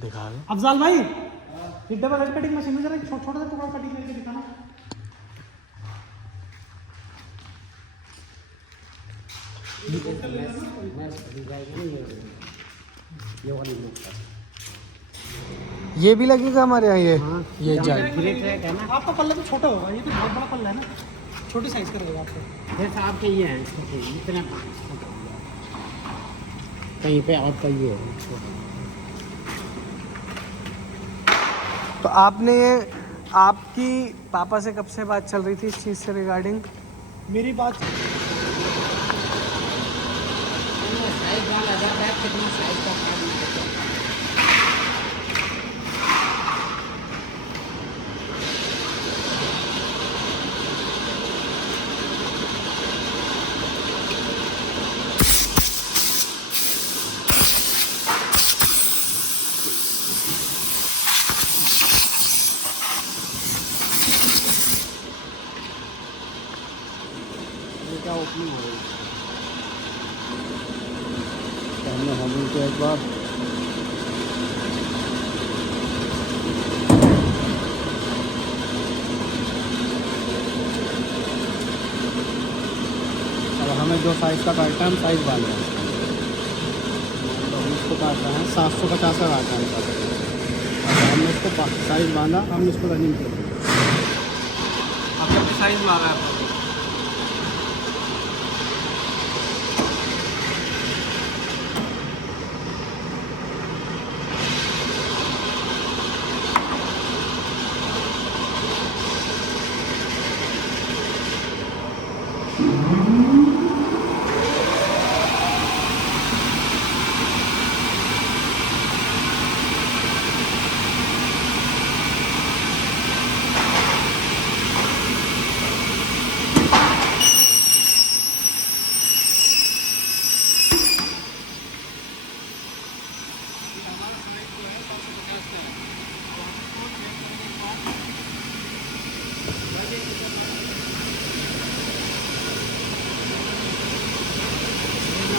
दिखा दो। अफजाल भाई, ये डबल हेड कटिंग मशीन में जरा छोटा सा टुकड़ा कटिंग करके दिखाना। ये वाली लुक है। ये भी लगेगा हमारे यहाँ ये जाल? ग्रे ट्रैक है ना, आपका पल्ला तो छोटा होगा, ये तो बहुत बड़ा पल्ला है ना, छोटे साइज का रहेगा आपको। जैसे आपके ये हैं छोटे, इतना कहीं पे आपका ये है छोटा। तो आपने ये आपकी पापा से कब से बात चल रही थी इस चीज़ से रिगार्डिंग? मेरी बात साइज वाला ज़्यादा है, कितना साइज का काम है। क्या ओपनिंग हो रही है? हमने होमिंग किया एक बार, अब हमें जो साइज़ का काटना है हम साइज़ बांध रहे हैं। तो हम इसको काट रहे हैं 750 का काटना है इसका। अब हमने इसको साइज़ बांधा, हमने इसको रनिंग किया। आपने साइज मांगा है आपको।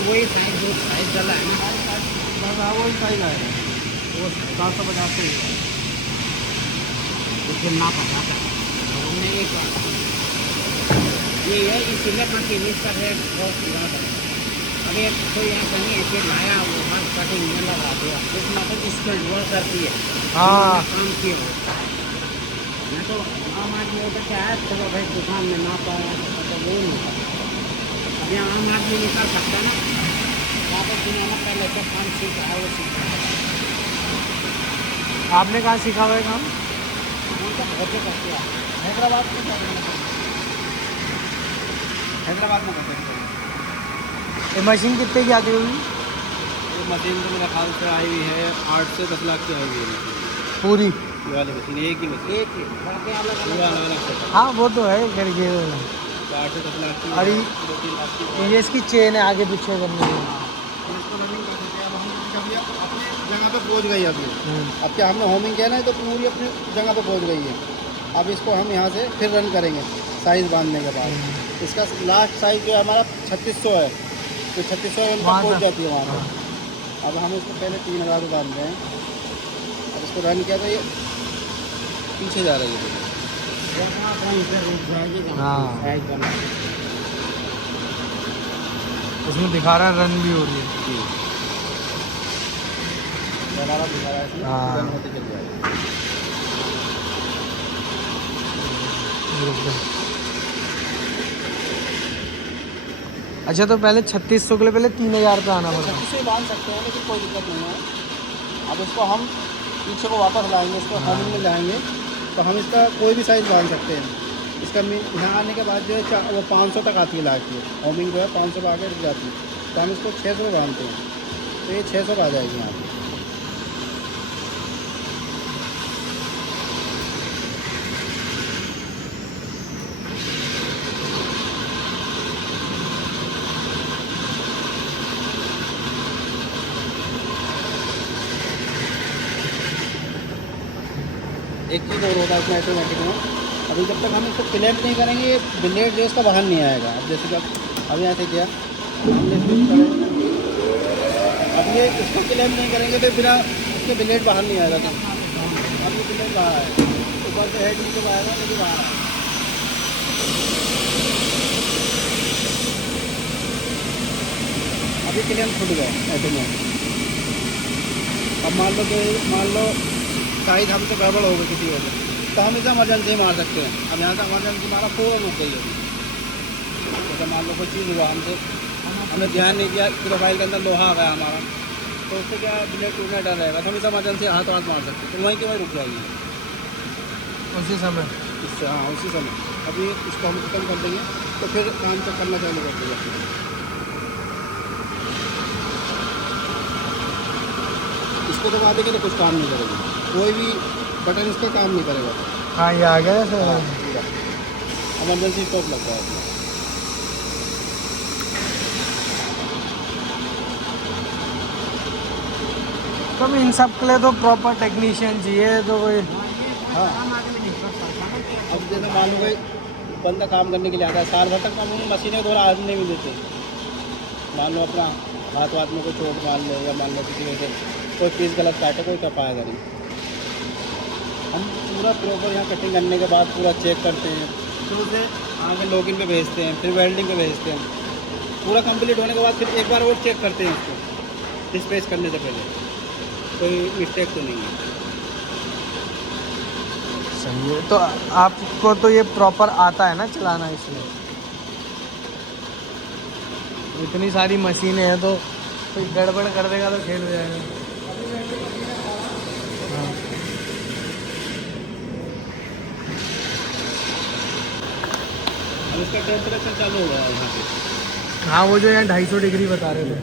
वही साइज जो साइज डाला है ना, वही साइज आएगा, वो 750 से ही। तो फिर नाप आता है। तो हमने एक ये है, इसीलिए कंटिन्यूस का रेट बहुत ज़्यादा है। अब एक कोई ऐसा नहीं है कि लाया वो हर कटिंग में लगा दिया, इसमें तो स्किल्ड वर्क करती है। हाँ। काम किया हो मैं तो आम आदमी होता क्या है, चलो भाई दुकान में ना पाया तो वो नहीं होता। अब यहाँ आम आदमी निकाल सकता है ना, वापस दुनिया में पहले तो काम सीख रहा है, वो सीख रहा है। आपने कहाँ सीखा हुआ है काम? वो तो बहुत जगह किया। हैदराबाद में क्या करना पड़ेगा? हैदराबाद में करते हैं। ये मशीन कितने की आती होगी ये मशीन तो मेरे ख्याल से आई हुई है 8 से 10 लाख की आई हुई है मशीन। पूरी? ये वाली मशीन एक ही मशीन, एक ही बाकी अलग पूरा अलग अलग सेटअप। हाँ वो तो है करके। 8 से 10 लाख की, और ये- 2-3 लाख की। ये इसकी चेन है आगे पीछे करने की। हम इसको रनिंग कर सकते हैं। अब हम जब ये अपनी जगह पे पहुंच गई अभी, हम्म। अब क्या हमने होमिंग किया ना, तो पूरी अपनी जगह पे पहुंच गई है। अब इसको हम यहाँ से फिर रन करेंगे साइज़ बांधने के बाद। इसका लास्ट साइज़ जो है हमारा 3600 है, तो 3600 तक वहाँ पहुँच तक? जाती है वहाँ पर। अब हम इसको पहले 3000 पे बांध रहे हैं। अब इसको रन किया तो ये पीछे जा रही है। जहाँ कहीं पे रुक जाएगी, जहाँ हाँ। साइज बना इसमें दिखा रहा है रन भी हो रही है। हमारा दिखा रहा है इसमें, हाँ। रन होते चल जाएगा। अच्छा तो पहले 3600 के लिए पहले 3000 पे आना पड़ता है। 36 से बांध सकते हैं, लेकिन कोई दिक्कत नहीं है। अब इसको हम पीछे को वापस लाएंगे, इसको होमिंग में लाएंगे, तो हम इसका कोई भी साइज़ बांध सकते हैं। इसका यहाँ आने के बाद जो है वो 500 तक आती है लास्ट में। होमिंग जो है 500 पे आके रुक जाती है, तो हम इसको 600 में बांधते हैं, तो ये 600 आ जाएगी यहाँ पर। एक चीज़ और होता है इसमें ऑटोमेटिक में, अभी जब तक हम इसको क्लैंप नहीं करेंगे ये ब्लेड जो है इसका बाहर नहीं आएगा। अब जैसे कि अभी ऐसे किया हमने इसको अब ये इसको क्लैंप नहीं करेंगे तो बिना इसके ब्लेड बाहर नहीं आएगा। अब ये ब्लेड बाहर आएगा, ऊपर से हेड नीचे आएगा तो बाहर आएगा। अभी क्लैंप छूट गए ऑटोमेटिक। अब मान लो साइज हमसे गड़बड़ हो गई किसी वजह से, तो हम इसे इमरजेंसी मार सकते हैं। अब यहाँ से इमरजेंसी मारा पूरा रुक गई होगी। जैसे मान लो कोई चीज़ हुआ हमसे, हमने ध्यान नहीं दिया, प्रोफाइल के अंदर लोहा आ गया हमारा, तो उससे क्या ब्लेड टूटने डर रहेगा, तो हम इसे इमरजेंसी हाथ मार सकते हैं, तो वहीं के वहीं रुक जाएगी उसी समय। इससे। हाँ उसी समय। अभी इसको हम खत्म कर देंगे तो फिर काम तो करना चालू कर देंगे। इसको दबा देंगे तो कुछ काम नहीं करेगा, कोई भी बटन इसका काम नहीं करेगा। हाँ ये आ गया सर। इमरजेंसी स्टॉप लग रहा है अपना। तो इन सब के लिए तो प्रॉपर टेक्नीशियन चाहिए, तो कोई हाँ अब जैसे मान लो कोई बंदा काम करने के लिए आता है, साल भर तक हम उन्हें मशीनें द्वारा आदमी भी देते। मान लो अपना हाथ वाथ में कोई चोट मान लो, या मान लो किसी वजह से कोई पीस गलत काटे, कोई कर पाएगा नहीं। हम पूरा प्रॉपर यहाँ कटिंग करने के बाद पूरा चेक करते हैं, फिर उसे आगे लॉगिन पे भेजते हैं, फिर वेल्डिंग पे भेजते हैं। पूरा कंप्लीट होने के बाद फिर एक बार और चेक करते हैं इसको, डिस्पैच करने से पहले कोई मिस्टेक तो नहीं है। सही है। तो आपको तो ये प्रॉपर आता है ना चलाना, इसलिए इतनी सारी मशीनें हैं, तो कोई गड़बड़ कर देगा तो खेल हो जाएगा। हाँ। अब इसका टेम्परेचर चालू हो गया है यहाँ पे। हाँ वो जो यहाँ 250 डिग्री बता रहे थे।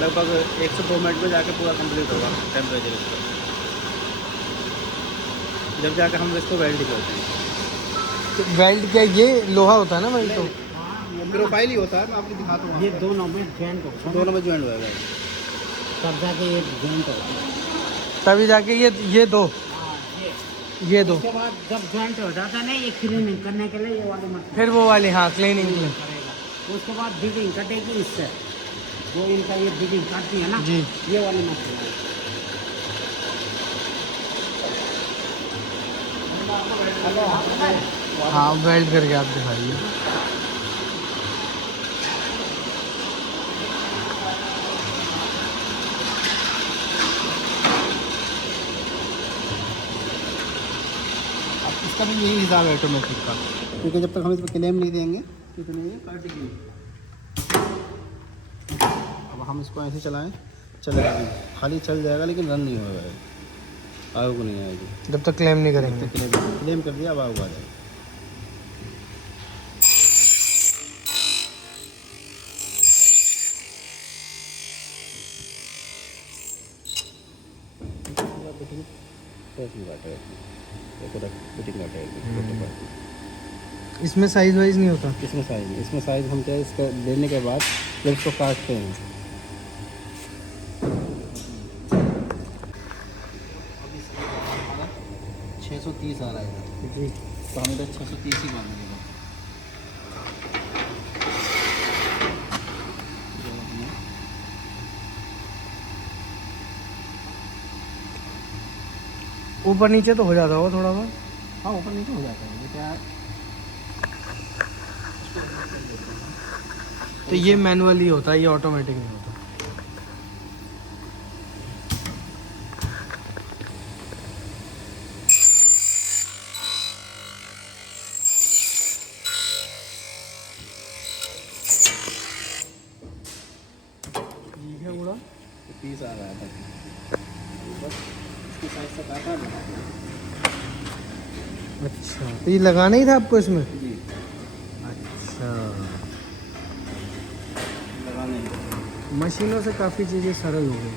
लगभग 1 से 2 मिनट में जाके पूरा कंप्लीट होगा टेम्परेचर इसका, जब जाके हम इसको वेल्ड करते हैं। तो वेल्ड क्या ये लोहा होता है ना वही? तो प्रोफाइल ही होता है, मैं आपको दिखाता हूँ। ये दोनों में जॉइंट होता है, दोनों में ज्वाइंट होएगा। तब जाके ये जॉइंट होता है। तभी जाके ये दो ये दो उसके बाद जब जॉइंट हो जाता है ना, ये क्लीनिंग करने के लिए ये वाली मशीन फिर वो वाली, हाँ क्लीनिंग में। करेगा। उसके बाद बिगिंग कटेगी इससे, जो इनका ये बिगिंग काटती है ना, जी। ये वाली मशीन है। हाँ वेल्ड करके आप दिखाइए। अब इसका भी यही हिसाब है ऑटोमेटिक का, क्योंकि जब तक हम इस पर क्लेम नहीं देंगे कितने ये काटेगी। अब हम इसको ऐसे चलाएं, चलेगा नहीं, खाली चल जाएगा लेकिन रन नहीं होगा, आग को नहीं आएगी। जब तक क्लेम नहीं करेंगे। क्लेम कर दिया अब आग आ जाएगी। इसमें साइज वाइज नहीं होता? इसमें साइज हम क्या इसका लेने के बाद जब इसको काटते हैं, अभी हमारा 630 आ रहा है जी, तो हमें 630 ही मांगेगा। ऊपर नीचे तो हो जाता होगा थोड़ा बहुत? हाँ ऊपर नीचे हो जाता है, ये क्या है। तो ये मैनुअली होता है, ये ऑटोमेटिक नहीं होता? ये क्या उड़ा? 30 आ रहा है बस, इसकी साइज से काटा है। अच्छा, तो ये लगाना ही था आपको इसमें? जी अच्छा, लगाने में। मशीनों से काफ़ी चीज़ें सरल हो गई।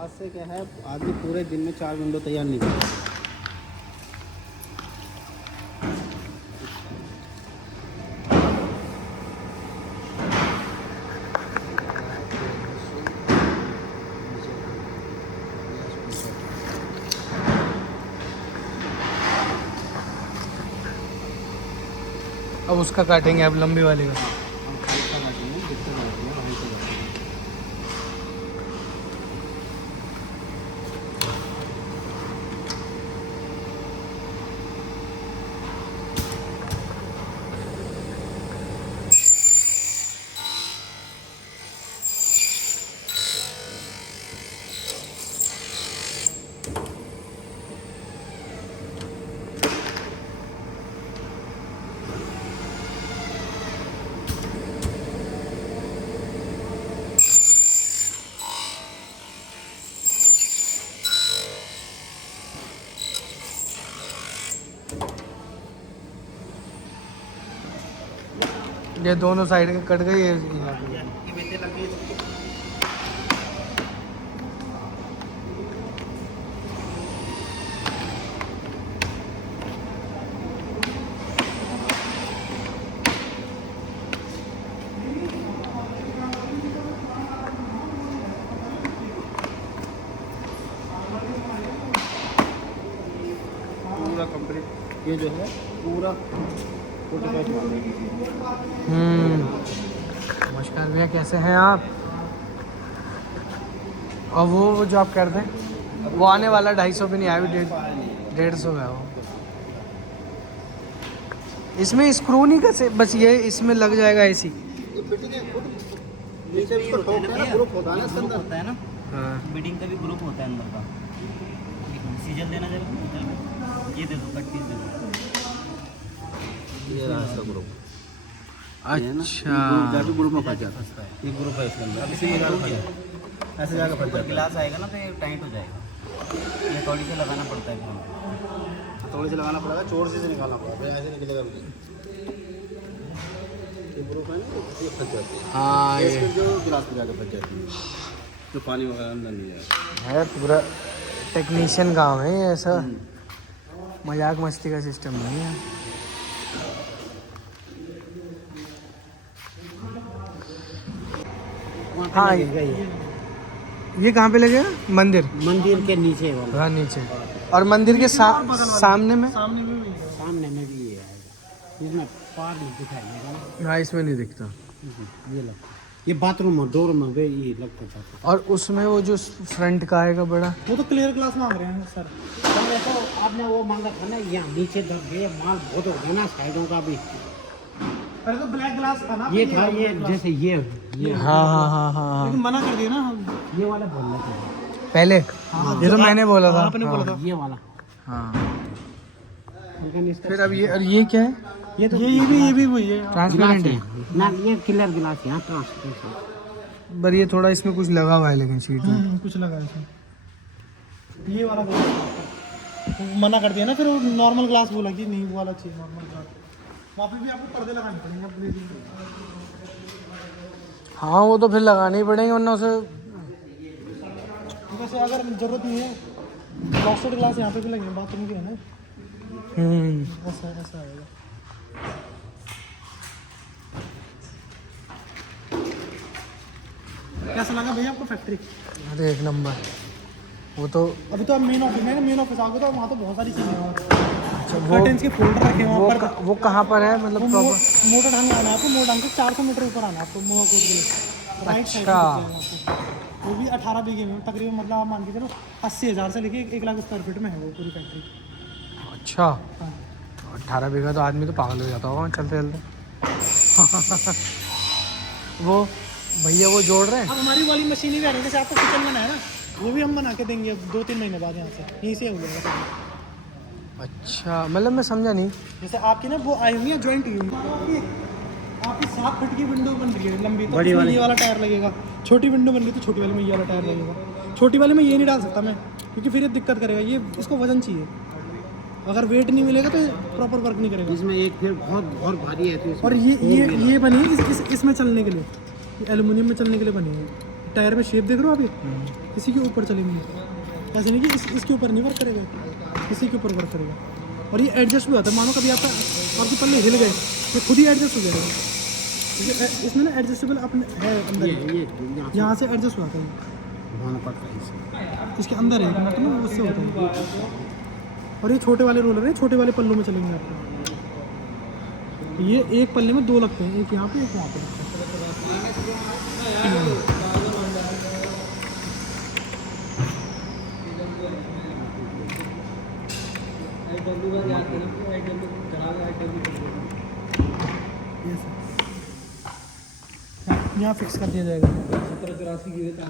आज से क्या है, आदमी पूरे दिन में 4 विंडो तैयार नहीं करता। अब उसका काटेंगे आप लंबी वाली का? ये दोनों साइड के कट गई है। ये बेटे लग गई इसकी। पूरा कंप्लीट ये जो है पूरा 45 नमस्कार भैया, कैसे हैं आप? और वो जो आप कर रहे हैं वो आने वाला 250 पे नहीं आया, 150 है वो। इसमें स्क्रू नहीं कैसे, बस ये इसमें लग जाएगा ऐसी। ये फिटिंग है खुद नीचे इसको ठोक के ना ग्रुप होता है ना, इसके अंदर होता है ना, हाँ बिडिंग का भी ग्रुप होता है अंदर का। सीजन देना जरा, ये दे दो, कट पीस दे दो। ये रहा इसका ग्रुप। अच्छा, जाके ग्रुप में फंस जाता है। ये ग्रुप है इसके अंदर। अब इसे ये वाला फंस जाता है। ऐसे जाकर फंस ऊपर जाता गिलास आएगा ना तो ये टाइट हो जाएगा, ये थोड़ी से लगाना पड़ता है फिर। है। थोड़ी से लगाना पड़ेगा, चोर से निकालना पड़ेगा, ऐसे निकलेगा नहीं। ये ग्रुप है ना, ये फंस जाती है। हाँ ये इसके जो गिलास में जाकर फंस जाती है, जो पानी वगैरह अंदर नहीं जाएगा। है पूरा टेक्नीशियन काम है ये, ऐसा मजाक मस्ती का सिस्टम नहीं है। हाँ ये कहाँ पे लगेगा? मंदिर मंदिर के नीचे वाला, हाँ नीचे, और मंदिर के सामने में। सामने में भी है। सामने में भी ये आएगा, इसमें पार नहीं दिखाई देगा ना, हाँ इसमें नहीं दिखता। ये लगता है। ये बाथरूम और डोर में गए ये लगता था। और उसमें वो जो फ्रंट का आएगा बड़ा, वो तो क्लियर ग्लास मांग रहे हैं सर। पहले तो आपने वो मांगा था ना, यहाँ नीचे दब गए, माल बहुत हो गया ना साइडों का भी। पहले तो ब्लैक ग्लास था ना, ये था ये जैसे ये हाँ हाँ हाँ हाँ लेकिन मना कर दिया ना हम। ये वाला बोलना चाहिए, पहले ये तो मैंने बोला था। आपने बोला था। ये वाला। हाँ लेकिन इसका फिर अब ये, और ये क्या है? ये तो ये भी वही है। ट्रांसपेरेंट है, ना, ये क्लियर गिलास है, यहाँ ट्रांसपेरेंट है। पर ये थोड़ा इसमें कुछ लगा हुआ है लेकिन सीट में। कुछ लगा है इसमें। ये वाला ग्लास मना कर दिया ना, फिर वो नॉर्मल ग्लास बोला कि नहीं वो वाला चाहिए, नॉर्मल ग्लास। वहाँ पे भी आपको पर्दे लगाने पड़ेंगे, आप देख लीजिए। हाँ वो तो फिर लगाने ही पड़ेंगे, वरना उसे। वैसे अगर जरूरत नहीं है, फ्रॉस्टेड ग्लास यहाँ पे भी लगेंगे, बाथरूम भी है ना। ऐसा ऐसा आएगा। कैसा लगा भैया आपको फैक्ट्री? अरे एक नंबर। वो तो अभी तो आप मेन ऑफिस में, मेन ऑफिस आओगे तो वहाँ तो बहुत सारी चीज़ें हैं। अच्छा, कर्टेंस के फोल्डर रखे हैं वहाँ पर। वो कहाँ पर है मतलब प्रॉपर? मोटर ढंग आना है आपको, मोटर ढंग से 400 मीटर ऊपर आना है आपको मोहा कोट के लिए। राइट साइड अच्छा। वो भी 18 बीघे में तकरीबन, मतलब आप मान के चलो 80,000 से लेके 1 लाख स्क्वायर फीट में है वो पूरी फैक्ट्री। अच्छा, हाँ 18 बीघा तो आदमी तो पागल हो जाता होगा चलते चलते। वो भैया वो जोड़ रहे हैं। अब हमारी वाली मशीन भी आ रही है, जैसे आपको किचन बनाया ना, वो भी हम बना के देंगे 2-3 महीने बाद यहाँ से, यहीं से हो जाएगा। अच्छा, मतलब मैं समझा नहीं। जैसे आपकी ना वो आई हुई है जॉइंट हुई हुई आपकी 7 फीट की विंडो बन रही है लंबी, तो बड़ी इसमें वाली। ये वाला टायर लगेगा। छोटी विंडो बन गई तो छोटी वाले में ये वाला टायर लगेगा। छोटी वाले में ये नहीं डाल सकता मैं, क्योंकि फिर ये दिक्कत करेगा, ये इसको वजन चाहिए। अगर वेट नहीं मिलेगा तो प्रॉपर वर्क नहीं करेगा। इसमें एक फिर बहुत बहुत भारी है, तो इसमें और ये बनी है इसमें चलने के लिए, एल्युमिनियम में चलने के लिए बनी है। टायर में शेप देख रहे हो आप, ये इसी के ऊपर चलेंगे, ऐसे नहीं कि इसके ऊपर नहीं वर्क करेगा, इसी के ऊपर वर्क करेगा। और ये एडजस्ट भी होता है, मानो कभी आपके पल्ले हिल गए तो खुद ही एडजस्ट हो जाएगा। इसमें ना एडजस्टेबल अपने है अंदर, ये यहाँ से एडजस्ट होता है, घुमाना पड़ता है इसे। इसके अंदर है नट ना, उससे होता है। और ये छोटे वाले रोलर है, छोटे वाले पल्लों में चलेंगे आपको। ये एक पल्ले में 2 लगते हैं, एक यहाँ पे एक वहाँ पे। यहाँ फिक्स कर दिया जाएगा,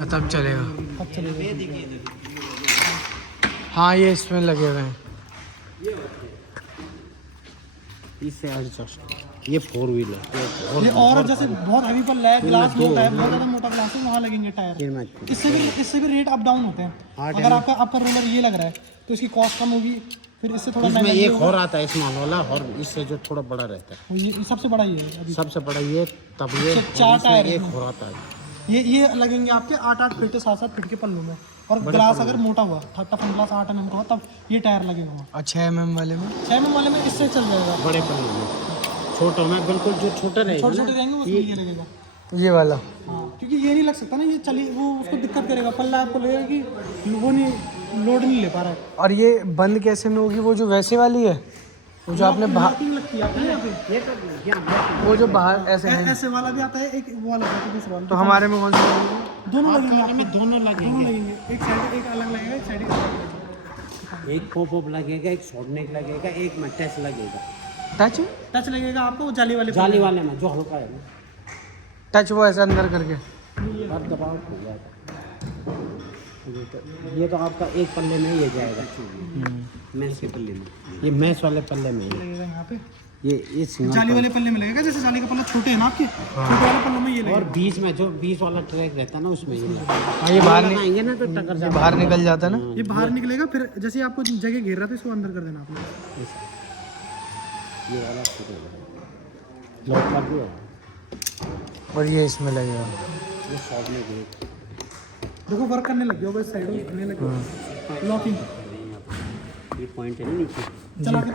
तब चलेगा। अब चलेगा। हाँ ये इसमें लगे हुए हैं। इससे एडजस्ट, ये 4 व्हील है। ये और जैसे बहुत हैवी पल्ला है, ग्लास मोटा है, बहुत ज़्यादा मोटा ग्लास है, वहाँ लगेंगे टायर। इससे भी रेट अप डाउन होते हैं। अगर आपका रोलर ये लग रहा है तो इसकी कॉस्ट कम होगी, फिर इससे थोड़ा इसमें महंगा ये एक होगा। और आता है स्मॉल वाला, और इससे जो थोड़ा बड़ा रहता है, वो ये सबसे बड़ा ये है अभी। सबसे बड़ा ये, तब ये, इससे और 4 इसमें टायर एक इसमें। और आता है। ये लगेंगे आपके 8-8 फीट 7-7 फीट के पल्लू में। और ग्लास अगर मोटा हुआ टफन ग्लास 8 mm का हो तब ये टायर लगेगा वहाँ। और 6 mm वाले में 6 mm वाले में इससे चल जाएगा। बड़े पल्ले में, छोटों में बिल्कुल जो छोटे रहेगा छोटे ना, छोटे रहेंगे उसमें ये लगेगा। ये वाला। हाँ, क्योंकि ये नहीं लग सकता ना, ये चली वो उसको दिक्कत करेगा, पल्ला आपको लगेगा कि वो नहीं लोड नहीं ले पा रहा है। और ये बंद कैसे में होगी? वो जो वैसे वाली है, वो जो आपने बाहर, लॉकिंग लगती है आपको यहाँ पे। ये तो यहाँ वो जो बाहर ऐसे है। ऐसे वाला भी आता है, एक वो वाला आता है, दूसरा वाला। तो हमारे में कौन सा लगेगी? दोनों लगेंगे वाले में आपको। दोनों दोनों लगेंगे। लगेंगे, एक साइड एक अलग लगेगा, एक साइड एक अलग लगेगा। एक पॉप लगेगा, एक शॉर्टनेक लगेगा, एक में टच लगेगा। टच? टच लगेगा आपको वो जाली वाले जाली वाले में जो हल्का है ना, टच वो ऐसे अंदर करके। हर दबाव हो जाएगा। ये तो आपका एक पल्ले में ही जाएगा, मैस के पल्ले में, ये मैस वाले पल्ले में ही। लगेगा यहाँ पे। ये सिंगल जाली वाले पल्ले में लगेगा, जैसे जाली का पल्ला छोटे है ना आपके, छोटे वाले पल्लों में ये और लगेगा। बीच में जो 20 वाला ट्रैक रहता है ना, उसमें ये लगेगा। हाँ, ये बाहर लगाएंगे ना तो टक्कर ये जाएगा। बाहर निकल जाता है ना। ये बाहर निकलेगा, फिर जैसे आपको जगह घेर रहा था इसको अंदर कर देना आपने। ये वाला लॉक लग गया, और ये इसमें लगेगा। ये शॉर्ट में भी देखो वर्क करने लग गया, बस साइड में करने लग गया। लॉकिंग ये पॉइंट है ना नीचे, चला के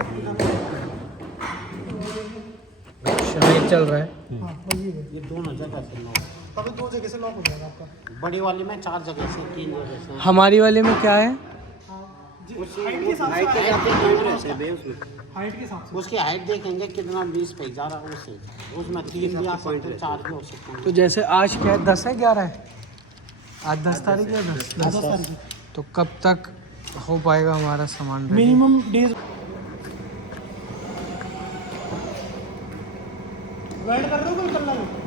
ये चल रहा है। हाँ बस ये है। ये दोनों जगह से लॉक, तब 2 जगह से लॉक हो जाएगा आपका। बड़ी वाली में 4 जगह से, 3 जगह से। हमारी वाले में क्या है? हाइट के हिसाब हाइट के से, हिसाब से पॉइंट रहते हैं उसमें। हाइट के हिसाब से। उसकी हाइट देखेंगे कितना 20 पे जा रहा है उससे, उसमें 3 या पॉइंट 4 भी हो सकते हैं। तो जैसे आज क्या है, 10 है 11 है? आज 10 तारीख है। 10 तो कब तक हो पाएगा हमारा सामान ready? मिनिमम डेज वेल्ड कर रहे हो कल करना है?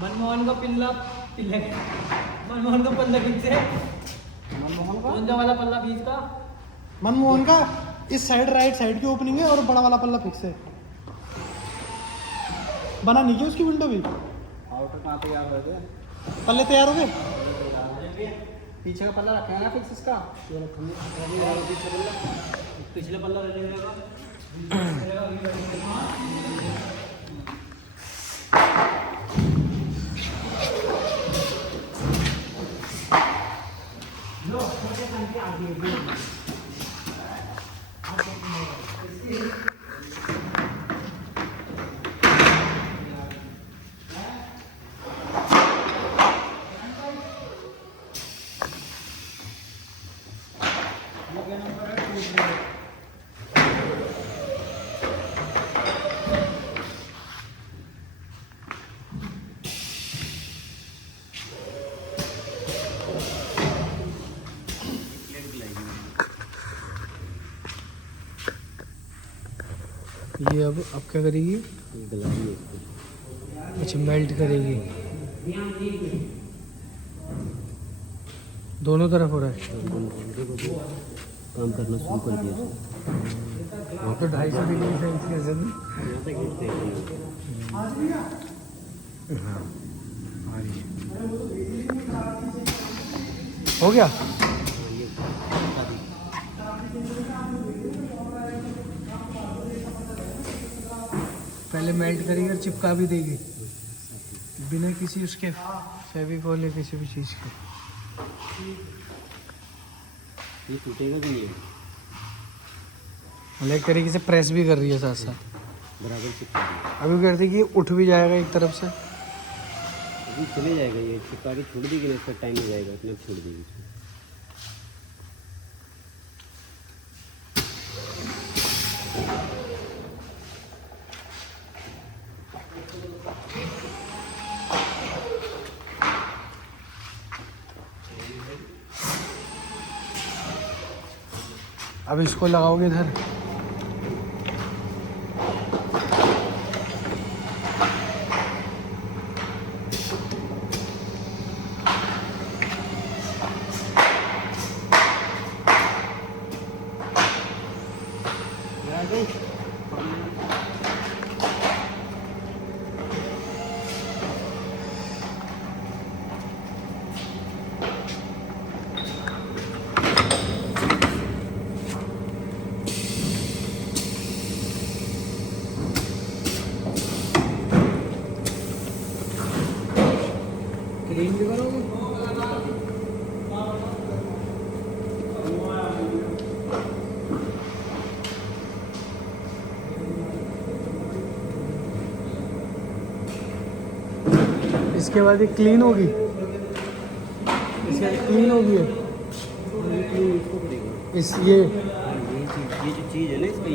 मनमोहन का पिल्ला पिल्ले मनमोहन का पल्ला बीच से कौन सा वाला पल्ला बीच का मनमोहन का इस साइड राइट साइड की ओपनिंग है और बड़ा वाला पल्ला फिक्स है। बना नहीं किया उसकी विंडो भी। आउटर कहाँ तैयार हो गया? पल्ले तैयार हो गए? पीछे का पल्ला रखा है ना फिक्स इसका? पिछले पल्ला रहेगा ये अब क्या करेगी? अच्छा मेल्ट करेगी। दोनों तरफ हो रहा है। काम करना शुरू कर दिया वो तो 250 डिग्री सेल्सियस है ना? हाँ आ रही है। हो गया? पहले मेल्ट करेगी और चिपका भी देगी बिना किसी उसके फेविकॉल या किसी भी चीज़ के। ये टूटेगा भी नहीं। मतलब एक तरीके से प्रेस भी कर रही है साथ साथ। बराबर चिपका दिया। अभी कहते कि उठ भी जाएगा एक तरफ से। अभी चले जाएगा, ये चिपका के छोड़ देगी ना, इसका टाइम हो जाएगा, अपने आप छोड़ देगी इसको। अब इसको लगाओगे इधर। क्लीन भी करोगे? इसके बाद ये क्लीन होगी, इसके बाद क्लीन होगी ये। इसको करेगा। इस ये ये जो चीज़ है ना इसका,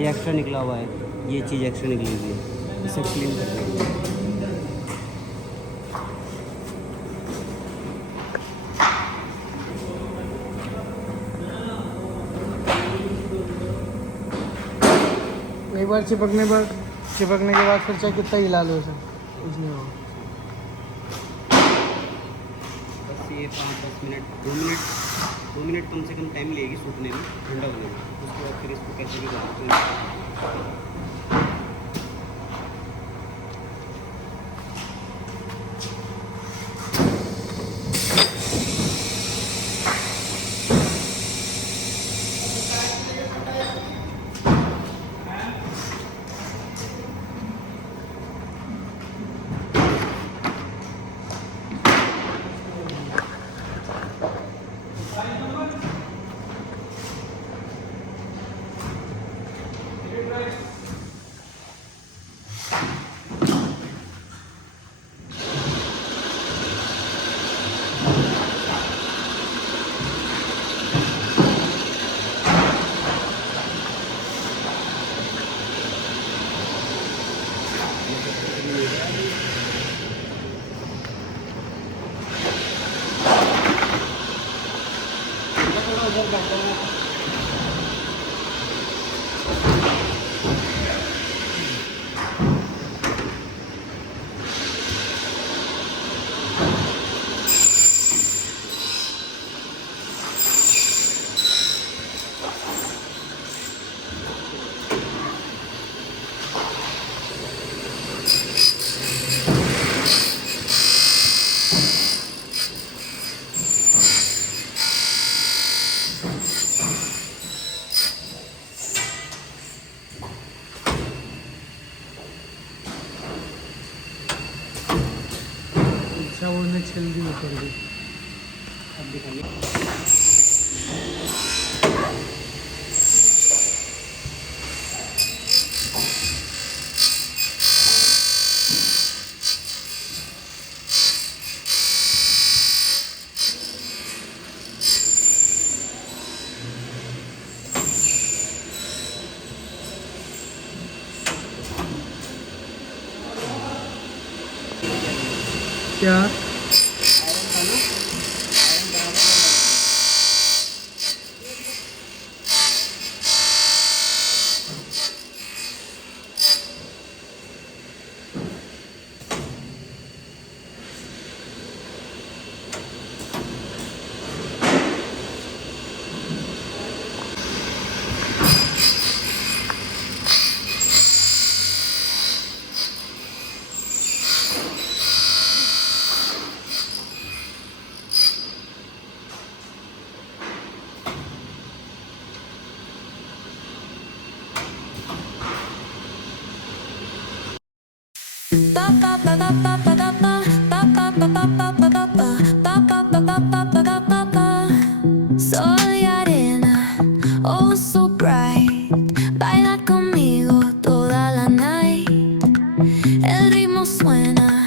ये एक्स्ट्रा निकला हुआ है, ये चीज़ एक्स्ट्रा निकली हुई है, इसे क्लीन कर देंगे। एक बार चिपकने के बाद फिर चाहे कितना हिला लो उसे, कुछ नहीं होगा। बस ये 5-10 मिनट, 2 मिनट कम से कम टाइम लेगी सूखने में, ठंडा होने में। उसके बाद फिर इसको कैसे भी कर सकते हैं। अच्छा वो ने छिल दी ऊपर भी। अब दिखाइए। क्या Soy arena, oh so bright. Baila conmigo toda la when I